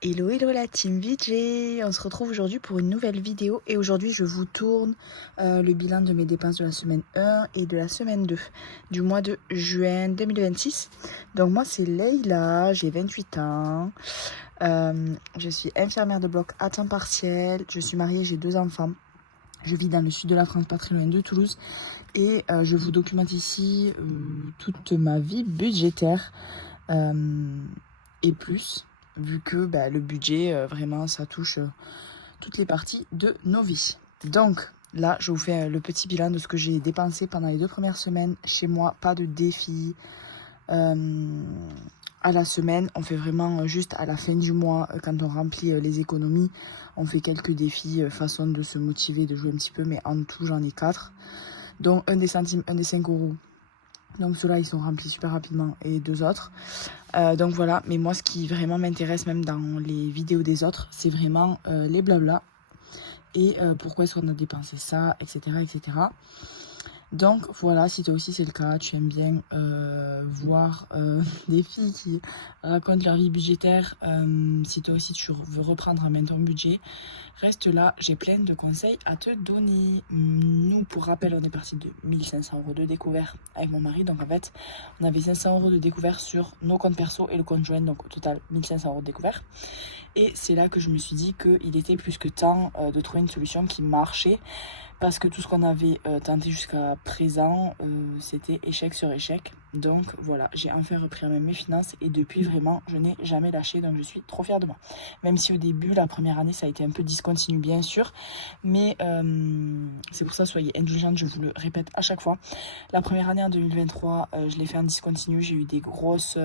Hello hello la team VJ, on se retrouve aujourd'hui pour une nouvelle vidéo et aujourd'hui je vous tourne le bilan de mes dépenses de la semaine 1 et de la semaine 2 du mois de juin 2026. Donc moi c'est Leïla, j'ai 28 ans, je suis infirmière de bloc à temps partiel, je suis mariée, j'ai 2 enfants. Je vis dans le sud de la France, pas très loin de Toulouse et je vous documente ici toute ma vie budgétaire et plus, vu que le budget, vraiment, ça touche toutes les parties de nos vies. Donc là, je vous fais le petit bilan de ce que j'ai dépensé pendant les 2 premières semaines chez moi. Pas de défi à la semaine. On fait vraiment juste à la fin du mois, quand on remplit les économies, on fait quelques défis, façon de se motiver, de jouer un petit peu. Mais en tout, j'en ai 4. Donc un des centimes, un des 5 euros. Donc ceux-là, ils sont remplis super rapidement. Et 2 autres. Donc voilà, mais moi ce qui vraiment m'intéresse même dans les vidéos des autres, c'est vraiment les blabla et pourquoi est-ce qu'on a dépensé ça, etc. etc. Donc voilà, si toi aussi c'est le cas, tu aimes bien voir des filles qui racontent leur vie budgétaire, si toi aussi tu veux reprendre en main ton budget, reste là, j'ai plein de conseils à te donner. Nous, pour rappel, on est parti de 1500 euros de découvert avec mon mari, donc en fait on avait 500 euros de découvert sur nos comptes perso et le compte joint, donc au total 1500 euros de découvert. Et c'est là que je me suis dit qu'il était plus que temps de trouver une solution qui marchait, parce que tout ce qu'on avait tenté jusqu'à présent, c'était échec sur échec. Donc voilà, j'ai enfin repris en main mes finances et depuis vraiment, je n'ai jamais lâché. Donc je suis trop fière de moi. Même si au début, la première année, ça a été un peu discontinu bien sûr. Mais c'est pour ça, soyez indulgentes, je vous le répète à chaque fois. La première année en 2023, je l'ai fait en discontinu. J'ai eu des grosses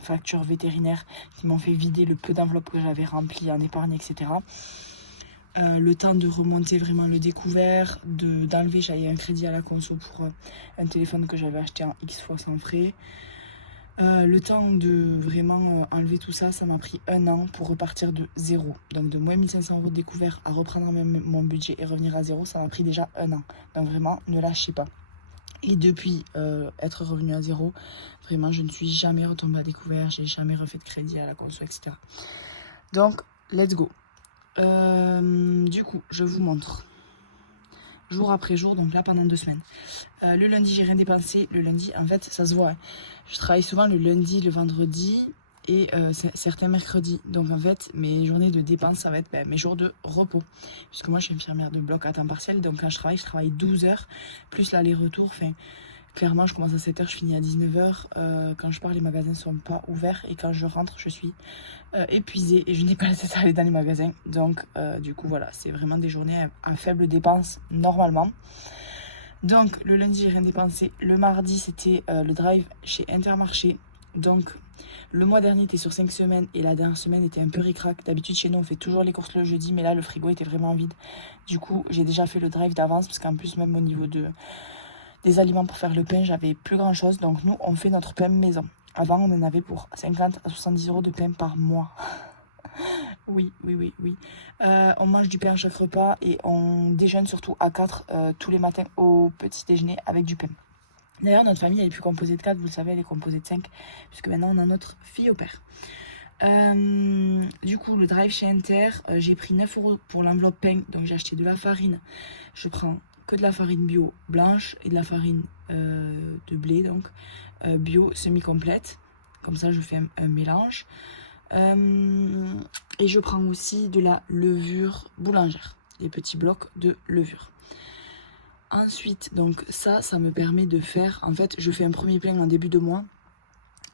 factures vétérinaires qui m'ont fait vider le peu d'enveloppes que j'avais remplies en épargne, etc. Le temps de remonter vraiment le découvert, d'enlever, j'avais un crédit à la conso pour un téléphone que j'avais acheté en X fois sans frais. Le temps de vraiment enlever tout ça, ça m'a pris 1 an pour repartir de zéro. Donc de moins 1500 euros de découvert à reprendre mon budget et revenir à zéro, ça m'a pris déjà 1 an. Donc vraiment, ne lâchez pas. Et depuis être revenu à zéro, vraiment, je ne suis jamais retombée à découvert, j'ai jamais refait de crédit à la conso, etc. Donc, let's go. Du coup, je vous montre jour après jour, donc là pendant 2 semaines. Le lundi, j'ai rien dépensé. Le lundi, en fait, ça se voit, hein. Je travaille souvent le lundi, le vendredi et certains mercredis. Donc en fait, mes journées de dépenses, ça va être mes jours de repos. Puisque moi, je suis infirmière de bloc à temps partiel. Donc quand je travaille 12 heures, plus l'aller-retour. Enfin, clairement, je commence à 7 heures, je finis à 19 heures. Quand je pars, les magasins ne sont pas ouverts. Et quand je rentre, je suis épuisée et je n'ai pas la tête à aller dans les magasins. Donc, du coup, voilà, c'est vraiment des journées à faible dépense normalement. Donc, le lundi, j'ai rien dépensé. Le mardi, c'était le drive chez Intermarché. Donc, le mois dernier était sur 5 semaines et la dernière semaine était un peu ric-rac. D'habitude, chez nous, on fait toujours les courses le jeudi, mais là, le frigo était vraiment vide. Du coup, j'ai déjà fait le drive d'avance parce qu'en plus, même au niveau des aliments pour faire le pain, j'avais plus grand chose. Donc, nous, on fait notre pain maison. Avant, on en avait pour 50 à 70 euros de pain par mois. Oui, oui, oui, oui. On mange du pain à chaque repas et on déjeune surtout à 4 tous les matins au petit déjeuner avec du pain. D'ailleurs, notre famille, elle est plus composée de 4, vous le savez, elle est composée de 5, puisque maintenant on a notre fille au père. Du coup, le drive chez Inter, j'ai pris 9 euros pour l'enveloppe pain, donc j'ai acheté de la farine. Je prends que de la farine bio blanche et de la farine de blé, donc bio semi-complète. Comme ça, je fais un mélange. Et je prends aussi de la levure boulangère, des petits blocs de levure. Ensuite, donc ça me permet de faire, en fait, je fais un premier plein en début de mois.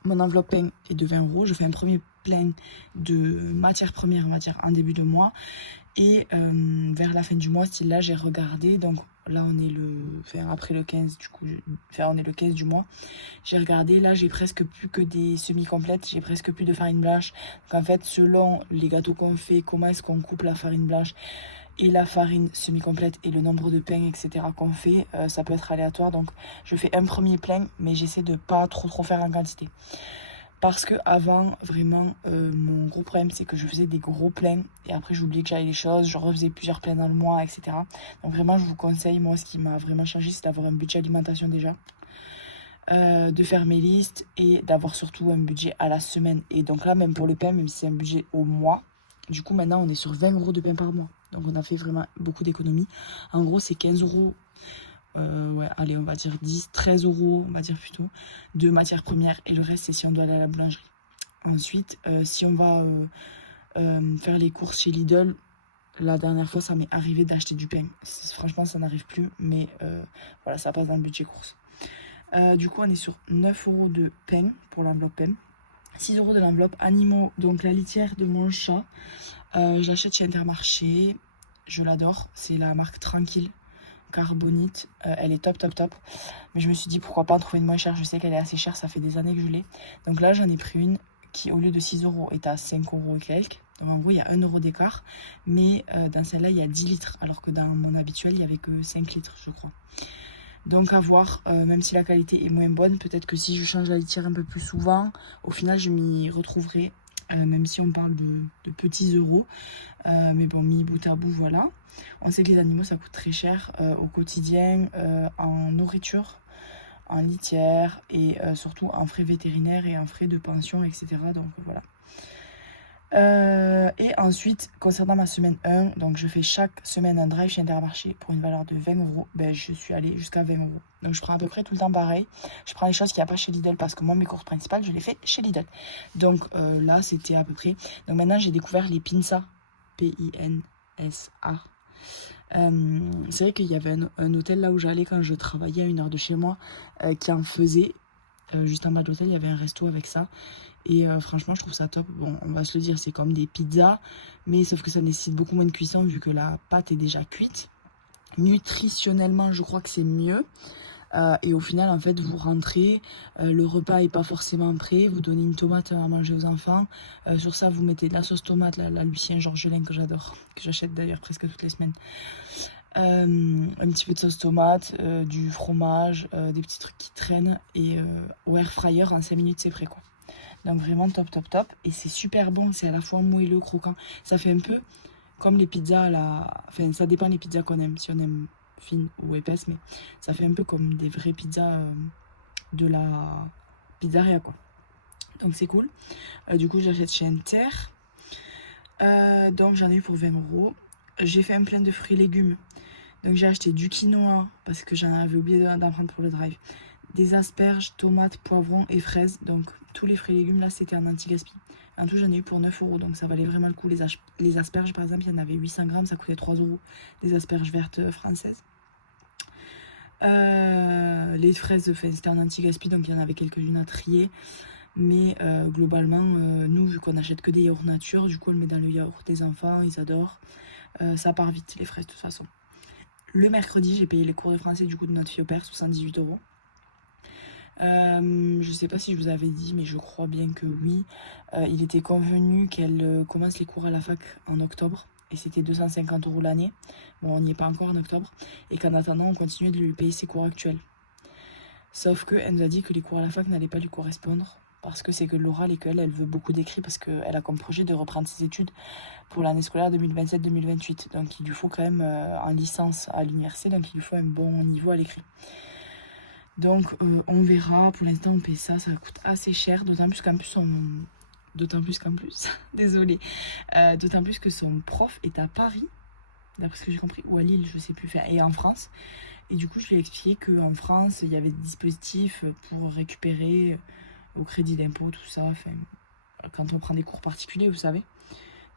Mon enveloppe pain est de 20 euros. Je fais un premier plein de matières premières, on va dire, en début de mois. Et vers la fin du mois, style là, j'ai regardé, donc là on est après le 15 du coup, on est le 15 du mois. J'ai regardé, là j'ai presque plus que des semi-complètes, j'ai presque plus de farine blanche. Donc en fait, selon les gâteaux qu'on fait, comment est-ce qu'on coupe la farine blanche et la farine semi-complète et le nombre de pains, etc. qu'on fait, ça peut être aléatoire. Donc je fais un premier plein, mais j'essaie de pas trop faire en quantité. Parce que avant, vraiment, mon gros problème, c'est que je faisais des gros pleins et après j'oubliais que j'avais les choses, je refaisais plusieurs pleins dans le mois, etc. Donc vraiment, je vous conseille, moi, ce qui m'a vraiment changé, c'est d'avoir un budget alimentation déjà, de faire mes listes et d'avoir surtout un budget à la semaine. Et donc là, même pour le pain, même si c'est un budget au mois, Du coup, maintenant, on est sur 20 € de pain par mois. Donc, on a fait vraiment beaucoup d'économies. En gros, c'est 15 €. Ouais, allez, on va dire 10, 13 €, on va dire plutôt, de matières premières. Et le reste, c'est si on doit aller à la boulangerie. Ensuite, si on va faire les courses chez Lidl, la dernière fois, ça m'est arrivé d'acheter du pain. Franchement, ça n'arrive plus, mais voilà, ça passe dans le budget course. Du coup, on est sur 9 € de pain pour l'enveloppe pain. 6 € de l'enveloppe animaux, donc la litière de mon chat. Je l'achète chez Intermarché. Je l'adore. C'est la marque Tranquille Carbonite. Elle est top, top, top. Mais je me suis dit pourquoi pas en trouver une moins chère. Je sais qu'elle est assez chère. Ça fait des années que je l'ai. Donc là, j'en ai pris une qui, au lieu de 6 € est à 5 € et quelques. Donc en gros, il y a 1 € d'écart. Mais dans celle-là, il y a 10 litres. Alors que dans mon habituel, il n'y avait que 5 litres, je crois. Donc à voir, même si la qualité est moins bonne, peut-être que si je change la litière un peu plus souvent, au final je m'y retrouverai, même si on parle de petits euros. Mais bon, mis bout à bout, voilà. On sait que les animaux, ça coûte très cher au quotidien, en nourriture, en litière et surtout en frais vétérinaires et en frais de pension, etc. Donc voilà. Et ensuite, concernant ma semaine 1, donc je fais chaque semaine un drive chez Intermarché pour une valeur de 20 €. Ben, je suis allée jusqu'à 20 €. Donc je prends à peu près tout le temps pareil. Je prends les choses qu'il n'y a pas chez Lidl parce que moi, mes courses principales, je les fais chez Lidl. Donc là, c'était à peu près. Donc maintenant, j'ai découvert les Pinsa. Pinsa. C'est vrai qu'il y avait un hôtel là où j'allais quand je travaillais à 1 heure de chez moi qui en faisait. Juste en bas de l'hôtel, il y avait un resto avec ça. Et franchement, je trouve ça top. Bon, on va se le dire, c'est comme des pizzas, mais sauf que ça nécessite beaucoup moins de cuisson vu que la pâte est déjà cuite. Nutritionnellement, je crois que c'est mieux. Et au final, en fait, vous rentrez, le repas n'est pas forcément prêt, vous donnez une tomate à manger aux enfants. Sur ça, vous mettez de la sauce tomate, la Lucien Georgelin que j'adore, que j'achète d'ailleurs presque toutes les semaines. Un petit peu de sauce tomate, du fromage, des petits trucs qui traînent. Et au air fryer, en 5 minutes, c'est prêt, quoi. Donc vraiment top, top, top. Et c'est super bon, c'est à la fois moelleux, croquant. Ça fait un peu comme les pizzas à la... Enfin, ça dépend des pizzas qu'on aime, si on aime fine ou épaisse, mais ça fait un peu comme des vraies pizzas de la pizzeria, quoi. Donc c'est cool. Du coup, j'achète chez Inter. Donc j'en ai eu pour 20 €. J'ai fait un plein de fruits et légumes. Donc j'ai acheté du quinoa, parce que j'en avais oublié d'en prendre pour le drive. Des asperges, tomates, poivrons et fraises. Donc tous les fruits et légumes là, c'était en anti-gaspi. En tout, j'en ai eu pour 9 €, donc ça valait vraiment le coup. Les asperges, par exemple, il y en avait 800 grammes, ça coûtait 3 €. Des asperges vertes françaises. Les fraises, c'était en anti-gaspi, donc il y en avait quelques-unes à trier. Mais globalement, nous, vu qu'on n'achète que des yaourts nature, du coup, on le met dans le yaourt des enfants, ils adorent. Ça part vite, les fraises, de toute façon. Le mercredi, j'ai payé les cours de français du coup de notre fille au père, 78 €. Je sais pas si je vous avais dit, mais je crois bien que oui. Il était convenu qu'elle commence les cours à la fac en octobre. Et c'était 250 € l'année. Bon, on n'y est pas encore en octobre. Et qu'en attendant, on continuait de lui payer ses cours actuels. Sauf qu'elle nous a dit que les cours à la fac n'allaient pas lui correspondre. Parce que c'est que l'oral et qu'elle, elle veut beaucoup d'écrit parce qu'elle a comme projet de reprendre ses études pour l'année scolaire 2027-2028. Donc il lui faut quand même en licence à l'université, donc il lui faut un bon niveau à l'écrit. Donc on verra, pour l'instant on paye ça, ça coûte assez cher, d'autant plus qu'en plus, désolée, d'autant plus que son prof est à Paris, d'après ce que j'ai compris, ou à Lille, je sais plus, et en France. Et du coup je lui ai expliqué qu'en France il y avait des dispositifs pour récupérer au crédit d'impôt, tout ça, enfin, quand on prend des cours particuliers, vous savez.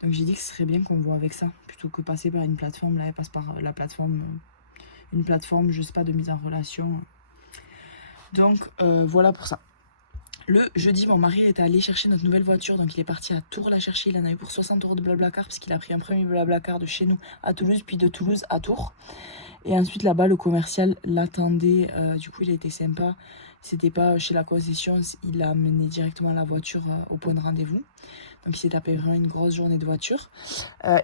Donc j'ai dit que ce serait bien qu'on voit avec ça, plutôt que passer par une plateforme. Là, elle passe par la plateforme, une plateforme, je sais pas, de mise en relation. Donc voilà pour ça. Le jeudi, mon mari est allé chercher notre nouvelle voiture, donc il est parti à Tours la chercher. Il en a eu pour 60 € de Blablacar, parce qu'il a pris un premier Blablacar de chez nous à Toulouse, puis de Toulouse à Tours. Et ensuite là-bas, le commercial l'attendait, du coup il était sympa. C'était pas chez la concession, il a amené directement la voiture au point de rendez-vous. Donc il s'est tapé vraiment une grosse journée de voiture.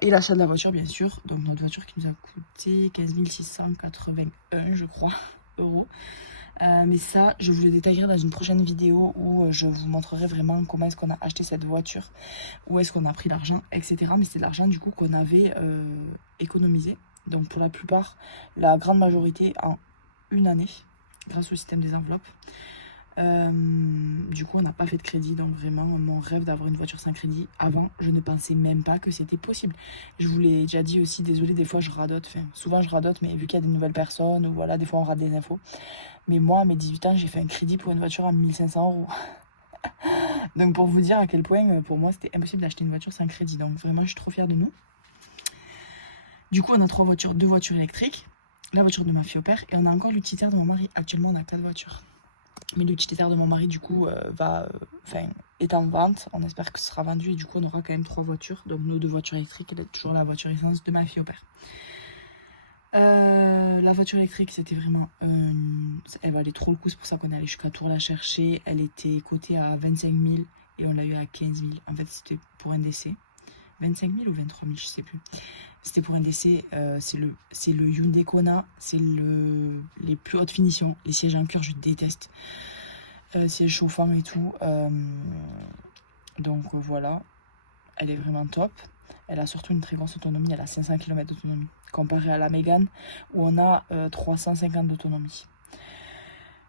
Et l'achat de la voiture, bien sûr. Donc notre voiture qui nous a coûté 15 681, je crois, euros. Mais ça, je vous le détaillerai dans une prochaine vidéo où je vous montrerai vraiment comment est-ce qu'on a acheté cette voiture, où est-ce qu'on a pris l'argent, etc. Mais c'est de l'argent du coup qu'on avait économisé. Donc pour la plupart, la grande majorité en une année, grâce au système des enveloppes. Du coup, on n'a pas fait de crédit. Donc vraiment, mon rêve d'avoir une voiture sans crédit. Avant, je ne pensais même pas que c'était possible. Je vous l'ai déjà dit aussi, désolé, des fois je radote. Enfin, souvent je radote, mais vu qu'il y a des nouvelles personnes, ou voilà, des fois on rate des infos. Mais moi, à mes 18 ans, j'ai fait un crédit pour une voiture à 1500 €. Donc pour vous dire à quel point, pour moi, c'était impossible d'acheter une voiture sans crédit. Donc vraiment, je suis trop fière de nous. Du coup, on a 3 voitures, 2 voitures électriques, la voiture de ma fille au père, et on a encore l'utilitaire de mon mari. Actuellement, on a 4 voitures. Mais l'utilitaire de mon mari, du coup, est en vente. On espère que ce sera vendu et du coup, on aura quand même 3 voitures. Donc, nos 2 voitures électriques et toujours la voiture essence de ma fille au père. La voiture électrique, c'était vraiment... elle valait trop le coup, c'est pour ça qu'on est allé jusqu'à Tours la chercher. Elle était cotée à 25 000 et on l'a eu à 15 000. En fait, c'était pour un décès. 25 000 ou 23 000, je sais plus. C'était pour un décès, c'est le Hyundai Kona, c'est les plus hautes finitions. Les sièges en cuir, je déteste. Sièges chauffants et tout. Donc voilà, elle est vraiment top. Elle a surtout une très grosse autonomie, elle a 500 km d'autonomie. Comparé à la Mégane, où on a 350 d'autonomie.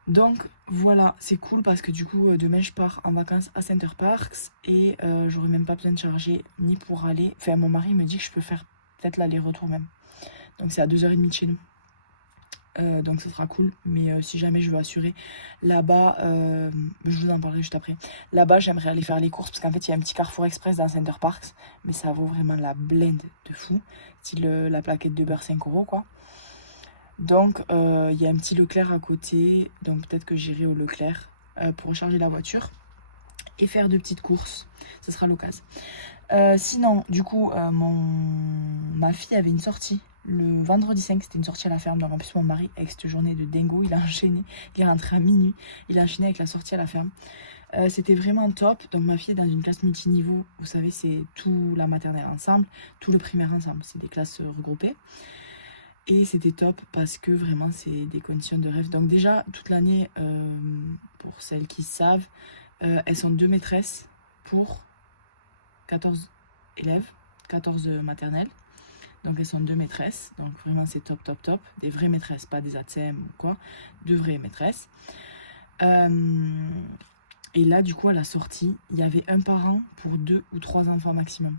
Donc voilà, c'est cool parce que du coup, demain je pars en vacances à Center Parks et j'aurai même pas besoin de charger ni pour aller. Enfin, mon mari me dit que je peux faire peut-être l'aller-retour même. Donc c'est à 2h30 de chez nous. Donc ça sera cool. Mais si jamais je veux assurer là-bas, je vous en parlerai juste après. Là-bas, j'aimerais aller faire les courses parce qu'en fait, il y a un petit Carrefour Express dans Center Parks. Mais ça vaut vraiment la blinde de fou. Style la plaquette de beurre 5 € quoi. Donc il y a un petit Leclerc à côté. Donc peut-être que j'irai au Leclerc pour recharger la voiture et faire de petites courses. Ce sera l'occasion. Sinon, du coup, ma fille avait une sortie le vendredi 5, c'était une sortie à la ferme. Donc en plus, mon mari, avec cette journée de dingo, il a enchaîné. Il est rentré à minuit. Il a enchaîné avec la sortie à la ferme. C'était vraiment top. Donc ma fille est dans une classe multiniveau. Vous savez, c'est tout la maternelle ensemble, tout le primaire ensemble. C'est des classes regroupées. Et c'était top parce que vraiment, c'est des conditions de rêve. Donc déjà, toute l'année, pour celles qui savent, elles sont 2 maîtresses pour 14 élèves, 14 maternelles. Donc elles sont 2 maîtresses, donc vraiment c'est top top top. Des vraies maîtresses, pas des ATSEM ou quoi, 2 vraies maîtresses. Et là du coup à la sortie, il y avait un parent pour 2 ou 3 enfants maximum.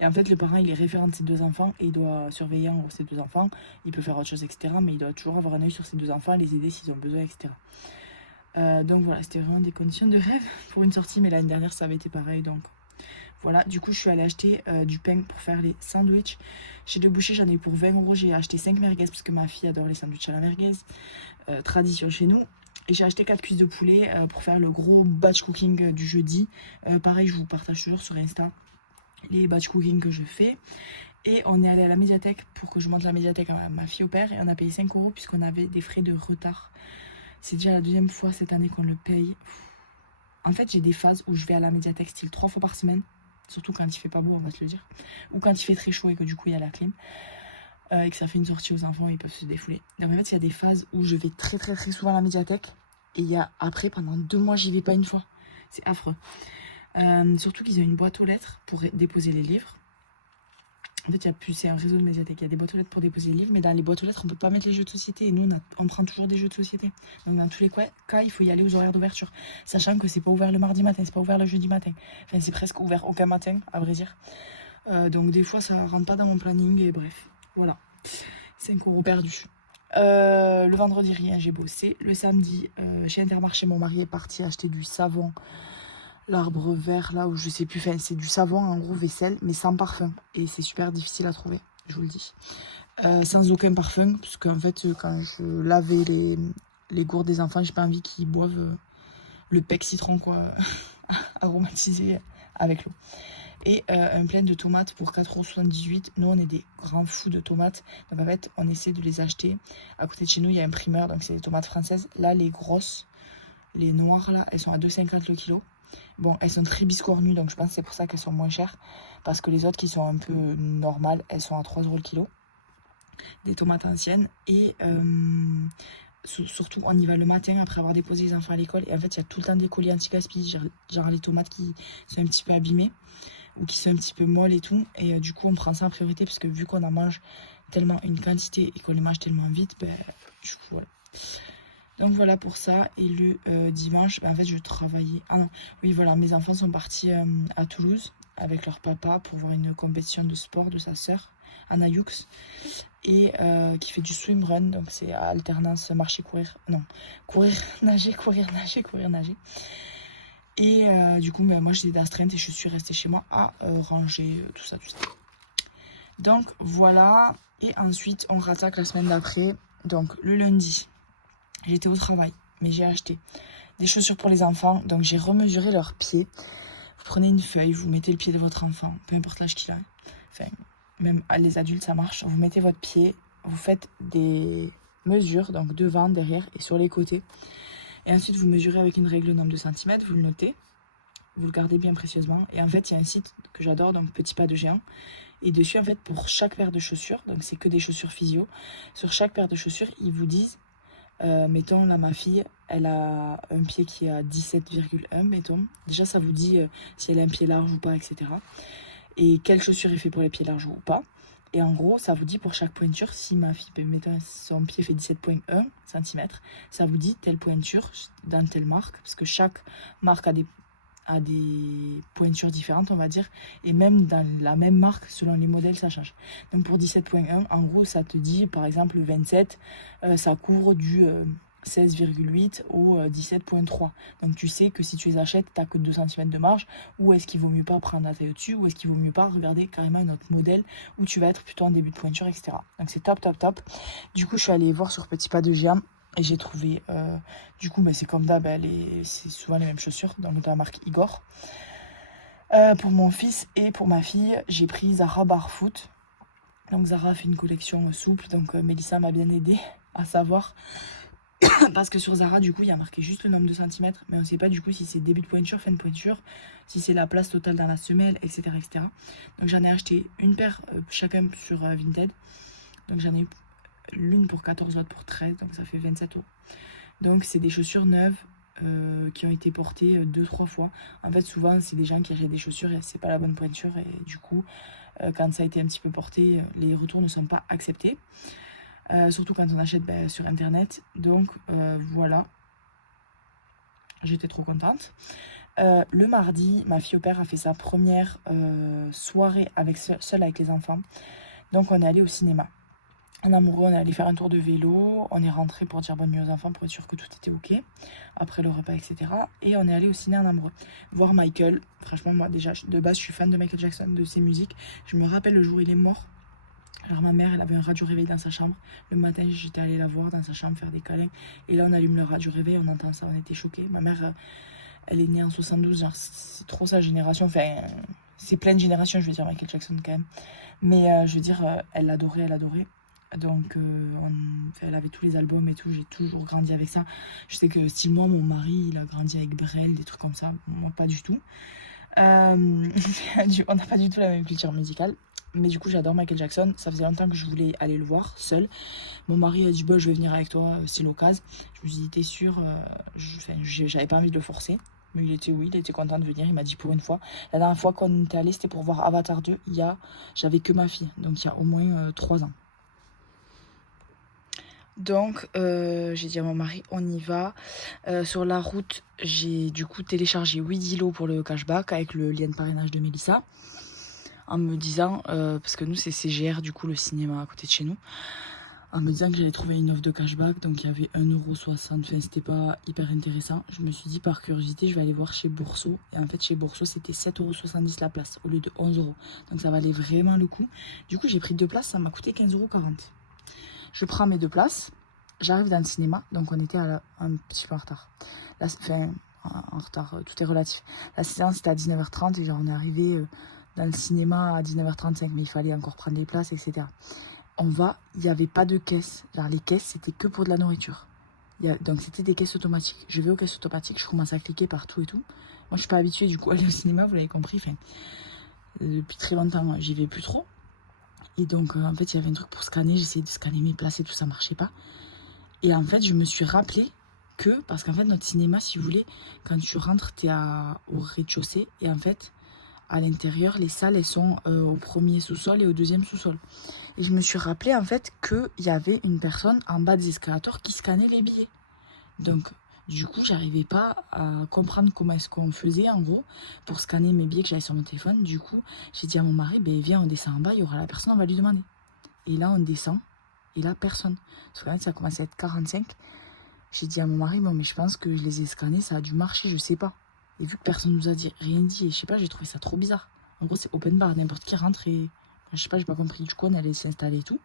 Et en fait le parent il est référent de ses 2 enfants et il doit surveiller en gros ses 2 enfants. Il peut faire autre chose etc. Mais il doit toujours avoir un œil sur ses 2 enfants, les aider s'ils ont besoin etc. Donc voilà, c'était vraiment des conditions de rêve pour une sortie. Mais l'année dernière ça avait été pareil donc... Voilà, du coup, je suis allée acheter du pain pour faire les sandwichs. Chez Le Boucher, j'en ai eu pour 20 €. J'ai acheté 5 merguez parce que ma fille adore les sandwichs à la merguez. Tradition chez nous. Et j'ai acheté 4 cuisses de poulet pour faire le gros batch cooking du jeudi. Pareil, je vous partage toujours sur Insta les batch cooking que je fais. Et on est allé à la médiathèque pour que je monte la médiathèque à ma fille au père. Et on a payé 5 € puisqu'on avait des frais de retard. C'est déjà la 2e fois cette année qu'on le paye. En fait, j'ai des phases où je vais à la médiathèque style 3 fois par semaine. Surtout quand il fait pas beau, on va se le dire. Ou quand il fait très chaud et que du coup il y a la clim. Et que ça fait une sortie aux enfants, ils peuvent se défouler. Donc en fait, il y a des phases où je vais très très très souvent à la médiathèque. Et il y a après, pendant 2 mois, j'y vais pas une fois. C'est affreux. Surtout qu'ils ont une boîte aux lettres pour déposer les livres. En fait, c'est un réseau de médiathèques. Il y a des boîtes aux lettres pour déposer les livres, mais dans les boîtes aux lettres, on peut pas mettre les jeux de société. Et nous, on prend toujours des jeux de société. Donc, dans tous les cas, il faut y aller aux horaires d'ouverture. Sachant que c'est pas ouvert le mardi matin, c'est pas ouvert le jeudi matin. Enfin, c'est presque ouvert aucun matin, à vrai dire. Donc, des fois, ça rentre pas dans mon planning. Et bref, voilà. 5 € perdus. Le vendredi, rien, j'ai bossé. Le samedi, chez Intermarché, mon mari est parti acheter du savon. L'arbre vert là où je sais plus, enfin c'est du savon en gros vaisselle mais sans parfum et c'est super difficile à trouver, je vous le dis. Sans aucun parfum parce qu'en fait quand je lavais les gourdes des enfants j'ai pas envie qu'ils boivent le pec citron quoi aromatisé avec l'eau. Et un plein de tomates pour 4,78 €. Nous on est des grands fous de tomates donc en fait on essaie de les acheter. À côté de chez nous il y a un primeur donc c'est des tomates françaises. Là les grosses, les noires là elles sont à 2,50 € le kilo. Bon, elles sont très biscornues, donc je pense que c'est pour ça qu'elles sont moins chères. Parce que les autres qui sont un peu normales, elles sont à 3 € le kilo. Des tomates anciennes. Et surtout, on y va le matin après avoir déposé les enfants à l'école. Et en fait, il y a tout le temps des colis anti-gaspi, genre les tomates qui sont un petit peu abîmées ou qui sont un petit peu molles et tout. Et du coup, on prend ça en priorité parce que vu qu'on en mange tellement une quantité et qu'on les mange tellement vite, ben, du coup, voilà. Donc voilà pour ça. Et le dimanche, en fait, je travaillais. Ah non, oui, voilà, mes enfants sont partis à Toulouse avec leur papa pour voir une compétition de sport de sa sœur, Anna Youx, et qui fait du swimrun. Donc c'est à alternance marcher, courir. Non, courir, nager, courir, nager, courir, nager. Et du coup, moi j'étais d'astreinte et je suis restée chez moi à ranger tout ça, tout ça. Donc voilà. Et ensuite, on rattaque la semaine d'après. Donc le lundi. J'étais au travail, mais j'ai acheté des chaussures pour les enfants. Donc j'ai remesuré leurs pieds. Vous prenez une feuille, vous mettez le pied de votre enfant, peu importe l'âge qu'il a. Enfin, même les adultes, ça marche. Vous mettez votre pied, vous faites des mesures, donc devant, derrière et sur les côtés. Et ensuite, vous mesurez avec une règle nombre de centimètres, vous le notez, vous le gardez bien précieusement. Et en fait, il y a un site que j'adore, donc Petit Pas de Géant. Et dessus, en fait, pour chaque paire de chaussures, donc c'est que des chaussures physio, sur chaque paire de chaussures, ils vous disent mettons là ma fille elle a un pied qui est à 17,1 mettons, déjà ça vous dit si elle a un pied large ou pas, etc. Et quelle chaussure est fait pour les pieds larges ou pas. Et en gros ça vous dit pour chaque pointure, si ma fille, mettons son pied fait 17,1 cm, ça vous dit telle pointure dans telle marque, parce que chaque marque a des pointures différentes, on va dire, et même dans la même marque, selon les modèles, ça change. Donc pour 17.1, en gros, ça te dit, par exemple, le 27, ça couvre du 16,8 au 17.3. Donc tu sais que si tu les achètes, tu n'as que 2 cm de marge, ou est-ce qu'il vaut mieux pas prendre la taille au-dessus, ou est-ce qu'il vaut mieux pas regarder carrément un autre modèle, où tu vas être plutôt en début de pointure, etc. Donc c'est top, top, top. Du coup, je suis allée voir sur Petit Pas de Géant, et j'ai trouvé, du coup, c'est comme d'hab, c'est souvent les mêmes chaussures, dans de la marque Igor. Pour mon fils et pour ma fille, j'ai pris Zara Barfoot. Donc Zara a fait une collection souple, donc Mélissa m'a bien aidée à savoir. Parce que sur Zara, du coup, il y a marqué juste le nombre de centimètres, mais on ne sait pas du coup si c'est début de pointure, fin de pointure, si c'est la place totale dans la semelle, etc. etc. Donc j'en ai acheté une paire chacun sur Vinted. Donc j'en ai eu l'une pour 14, l'autre pour 13, donc ça fait 27 €. Donc c'est des chaussures neuves qui ont été portées 2-3 fois. En fait souvent c'est des gens qui achètent des chaussures et c'est pas la bonne pointure, et du coup quand ça a été un petit peu porté, les retours ne sont pas acceptés. Surtout quand on achète sur internet. Donc voilà, j'étais trop contente. Le mardi, ma fille au père a fait sa première soirée seule avec les enfants. Donc on est allé au cinéma. En amoureux, on est allé faire un tour de vélo, on est rentré pour dire bonne nuit aux enfants, pour être sûr que tout était ok, après le repas, etc. Et on est allé au ciné en amoureux, voir Michael. Franchement, moi déjà, de base, je suis fan de Michael Jackson, de ses musiques. Je me rappelle le jour où il est mort. Alors ma mère, elle avait un radio réveil dans sa chambre. Le matin, j'étais allée la voir dans sa chambre, faire des câlins. Et là, on allume le radio réveil, on entend ça, on était choqués. Ma mère, elle est née en 72, genre c'est trop sa génération. Enfin, c'est plein de générations, je veux dire, Michael Jackson quand même. Mais je veux dire, elle l'adorait, elle adorait. Donc elle avait tous les albums et tout, j'ai toujours grandi avec ça. Je sais que si moi, mon mari, il a grandi avec Brel, des trucs comme ça, moi pas du tout. On n'a pas du tout la même culture musicale. Mais du coup j'adore Michael Jackson, ça faisait longtemps que je voulais aller le voir seul. Mon mari a dit bah, je vais venir avec toi, c'est l'occasion. Je me suis dit t'es sûr, j'avais pas envie de le forcer. Mais il était content de venir, il m'a dit pour une fois. La dernière fois qu'on était allé, c'était pour voir Avatar 2, j'avais que ma fille, donc il y a au moins 3 ans. Donc j'ai dit à mon mari on y va. Sur la route j'ai du coup téléchargé Weedilo pour le cashback avec le lien de parrainage de Mélissa, en me disant, parce que nous c'est CGR du coup le cinéma à côté de chez nous, en me disant que j'allais trouver une offre de cashback, donc il y avait 1,60 €, enfin c'était pas hyper intéressant. Je me suis dit par curiosité je vais aller voir chez Bourseau, et en fait chez Bourseau c'était 7,70 € la place au lieu de 11 €, donc ça valait vraiment le coup. Du coup j'ai pris 2 places, ça m'a coûté 15,40 €. Je prends mes 2 places, j'arrive dans le cinéma, donc on était un petit peu en retard. En retard, tout est relatif. La séance était à 19h30 et genre on est arrivé dans le cinéma à 19h35, mais il fallait encore prendre des places, etc. Il n'y avait pas de caisse. Genre les caisses, c'était que pour de la nourriture. Donc c'était des caisses automatiques. Je vais aux caisses automatiques, je commence à cliquer partout et tout. Moi je suis pas habituée du coup à aller au cinéma, vous l'avez compris. Depuis très longtemps, j'y vais plus trop. Et donc, en fait, il y avait un truc pour scanner. J'essayais de scanner mes places et tout, ça marchait pas. Et en fait, je me suis rappelé que, parce qu'en fait, notre cinéma, si vous voulez, quand tu rentres, tu es au rez-de-chaussée. Et en fait, à l'intérieur, les salles, elles sont au premier sous-sol et au deuxième sous-sol. Et je me suis rappelé, en fait, qu'il y avait une personne en bas des escalators qui scannait les billets. Donc, du coup, j'arrivais pas à comprendre comment est-ce qu'on faisait, en gros, pour scanner mes billets que j'avais sur mon téléphone. Du coup, j'ai dit à mon mari, ben viens, on descend en bas, il y aura la personne, on va lui demander. Et là, on descend, et là, personne. Parce qu'en fait, ça commençait à être 45. J'ai dit à mon mari, bon, mais je pense que je les ai scannés, ça a dû marcher, je sais pas. Et vu que personne nous a dit, rien dit, et je sais pas, j'ai trouvé ça trop bizarre. En gros, c'est open bar, n'importe qui rentre et... Je sais pas, j'ai pas compris. Du coup, on allait s'installer et tout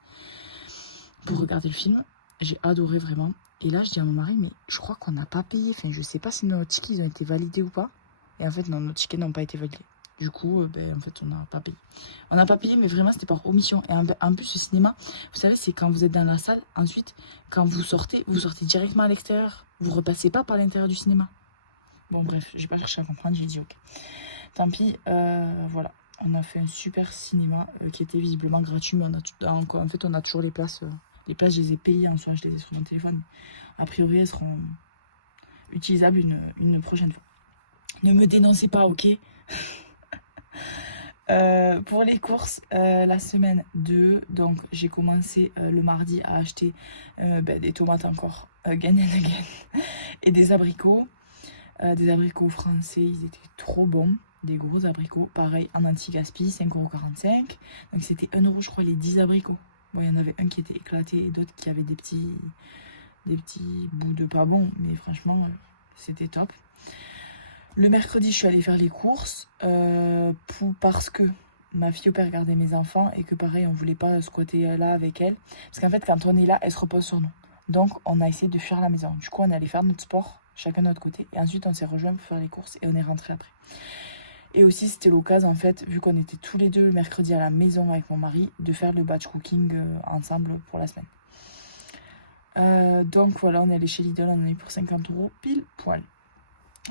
pour regarder le film. J'ai adoré vraiment. Et là, je dis à mon mari, mais je crois qu'on n'a pas payé. Enfin, je sais pas si nos tickets ils ont été validés ou pas. Et en fait, non, nos tickets n'ont pas été validés. Du coup, ben, en fait, on n'a pas payé. On n'a pas payé, mais vraiment, c'était par omission. Et en plus, le cinéma, vous savez, c'est quand vous êtes dans la salle, ensuite, quand vous sortez directement à l'extérieur. Vous repassez pas par l'intérieur du cinéma. Bon, bref, j'ai pas cherché à comprendre, j'ai dit ok. Tant pis, voilà. On a fait un super cinéma qui était visiblement gratuit, mais en fait, on a toujours les places. Les places, je les ai payées en soi, je les ai sur mon téléphone. A priori, elles seront utilisables une prochaine fois. Ne me dénoncez pas, ok. Pour les courses, la semaine 2, donc j'ai commencé le mardi à acheter des tomates encore, again and again, et des abricots français, ils étaient trop bons, des gros abricots, pareil en anti-gaspi, 5,45 €, donc c'était 1 € je crois les 10 abricots. Bon, il y en avait un qui était éclaté et d'autres qui avaient des petits bouts de pas bons, mais franchement, c'était top. Le mercredi, je suis allée faire les courses parce que ma fille au père regardait mes enfants et que pareil, on voulait pas squatter là avec elle. Parce qu'en fait, quand on est là, elle se repose sur nous. Donc, on a essayé de fuir la maison. Du coup, on est allé faire notre sport, chacun de notre côté. Et ensuite, on s'est rejoints pour faire les courses et on est rentré après. Et aussi, c'était l'occasion, en fait, vu qu'on était tous les deux le mercredi à la maison avec mon mari, de faire le batch cooking ensemble pour la semaine. Donc voilà, on est allé chez Lidl, on en a eu pour 50 € pile poil.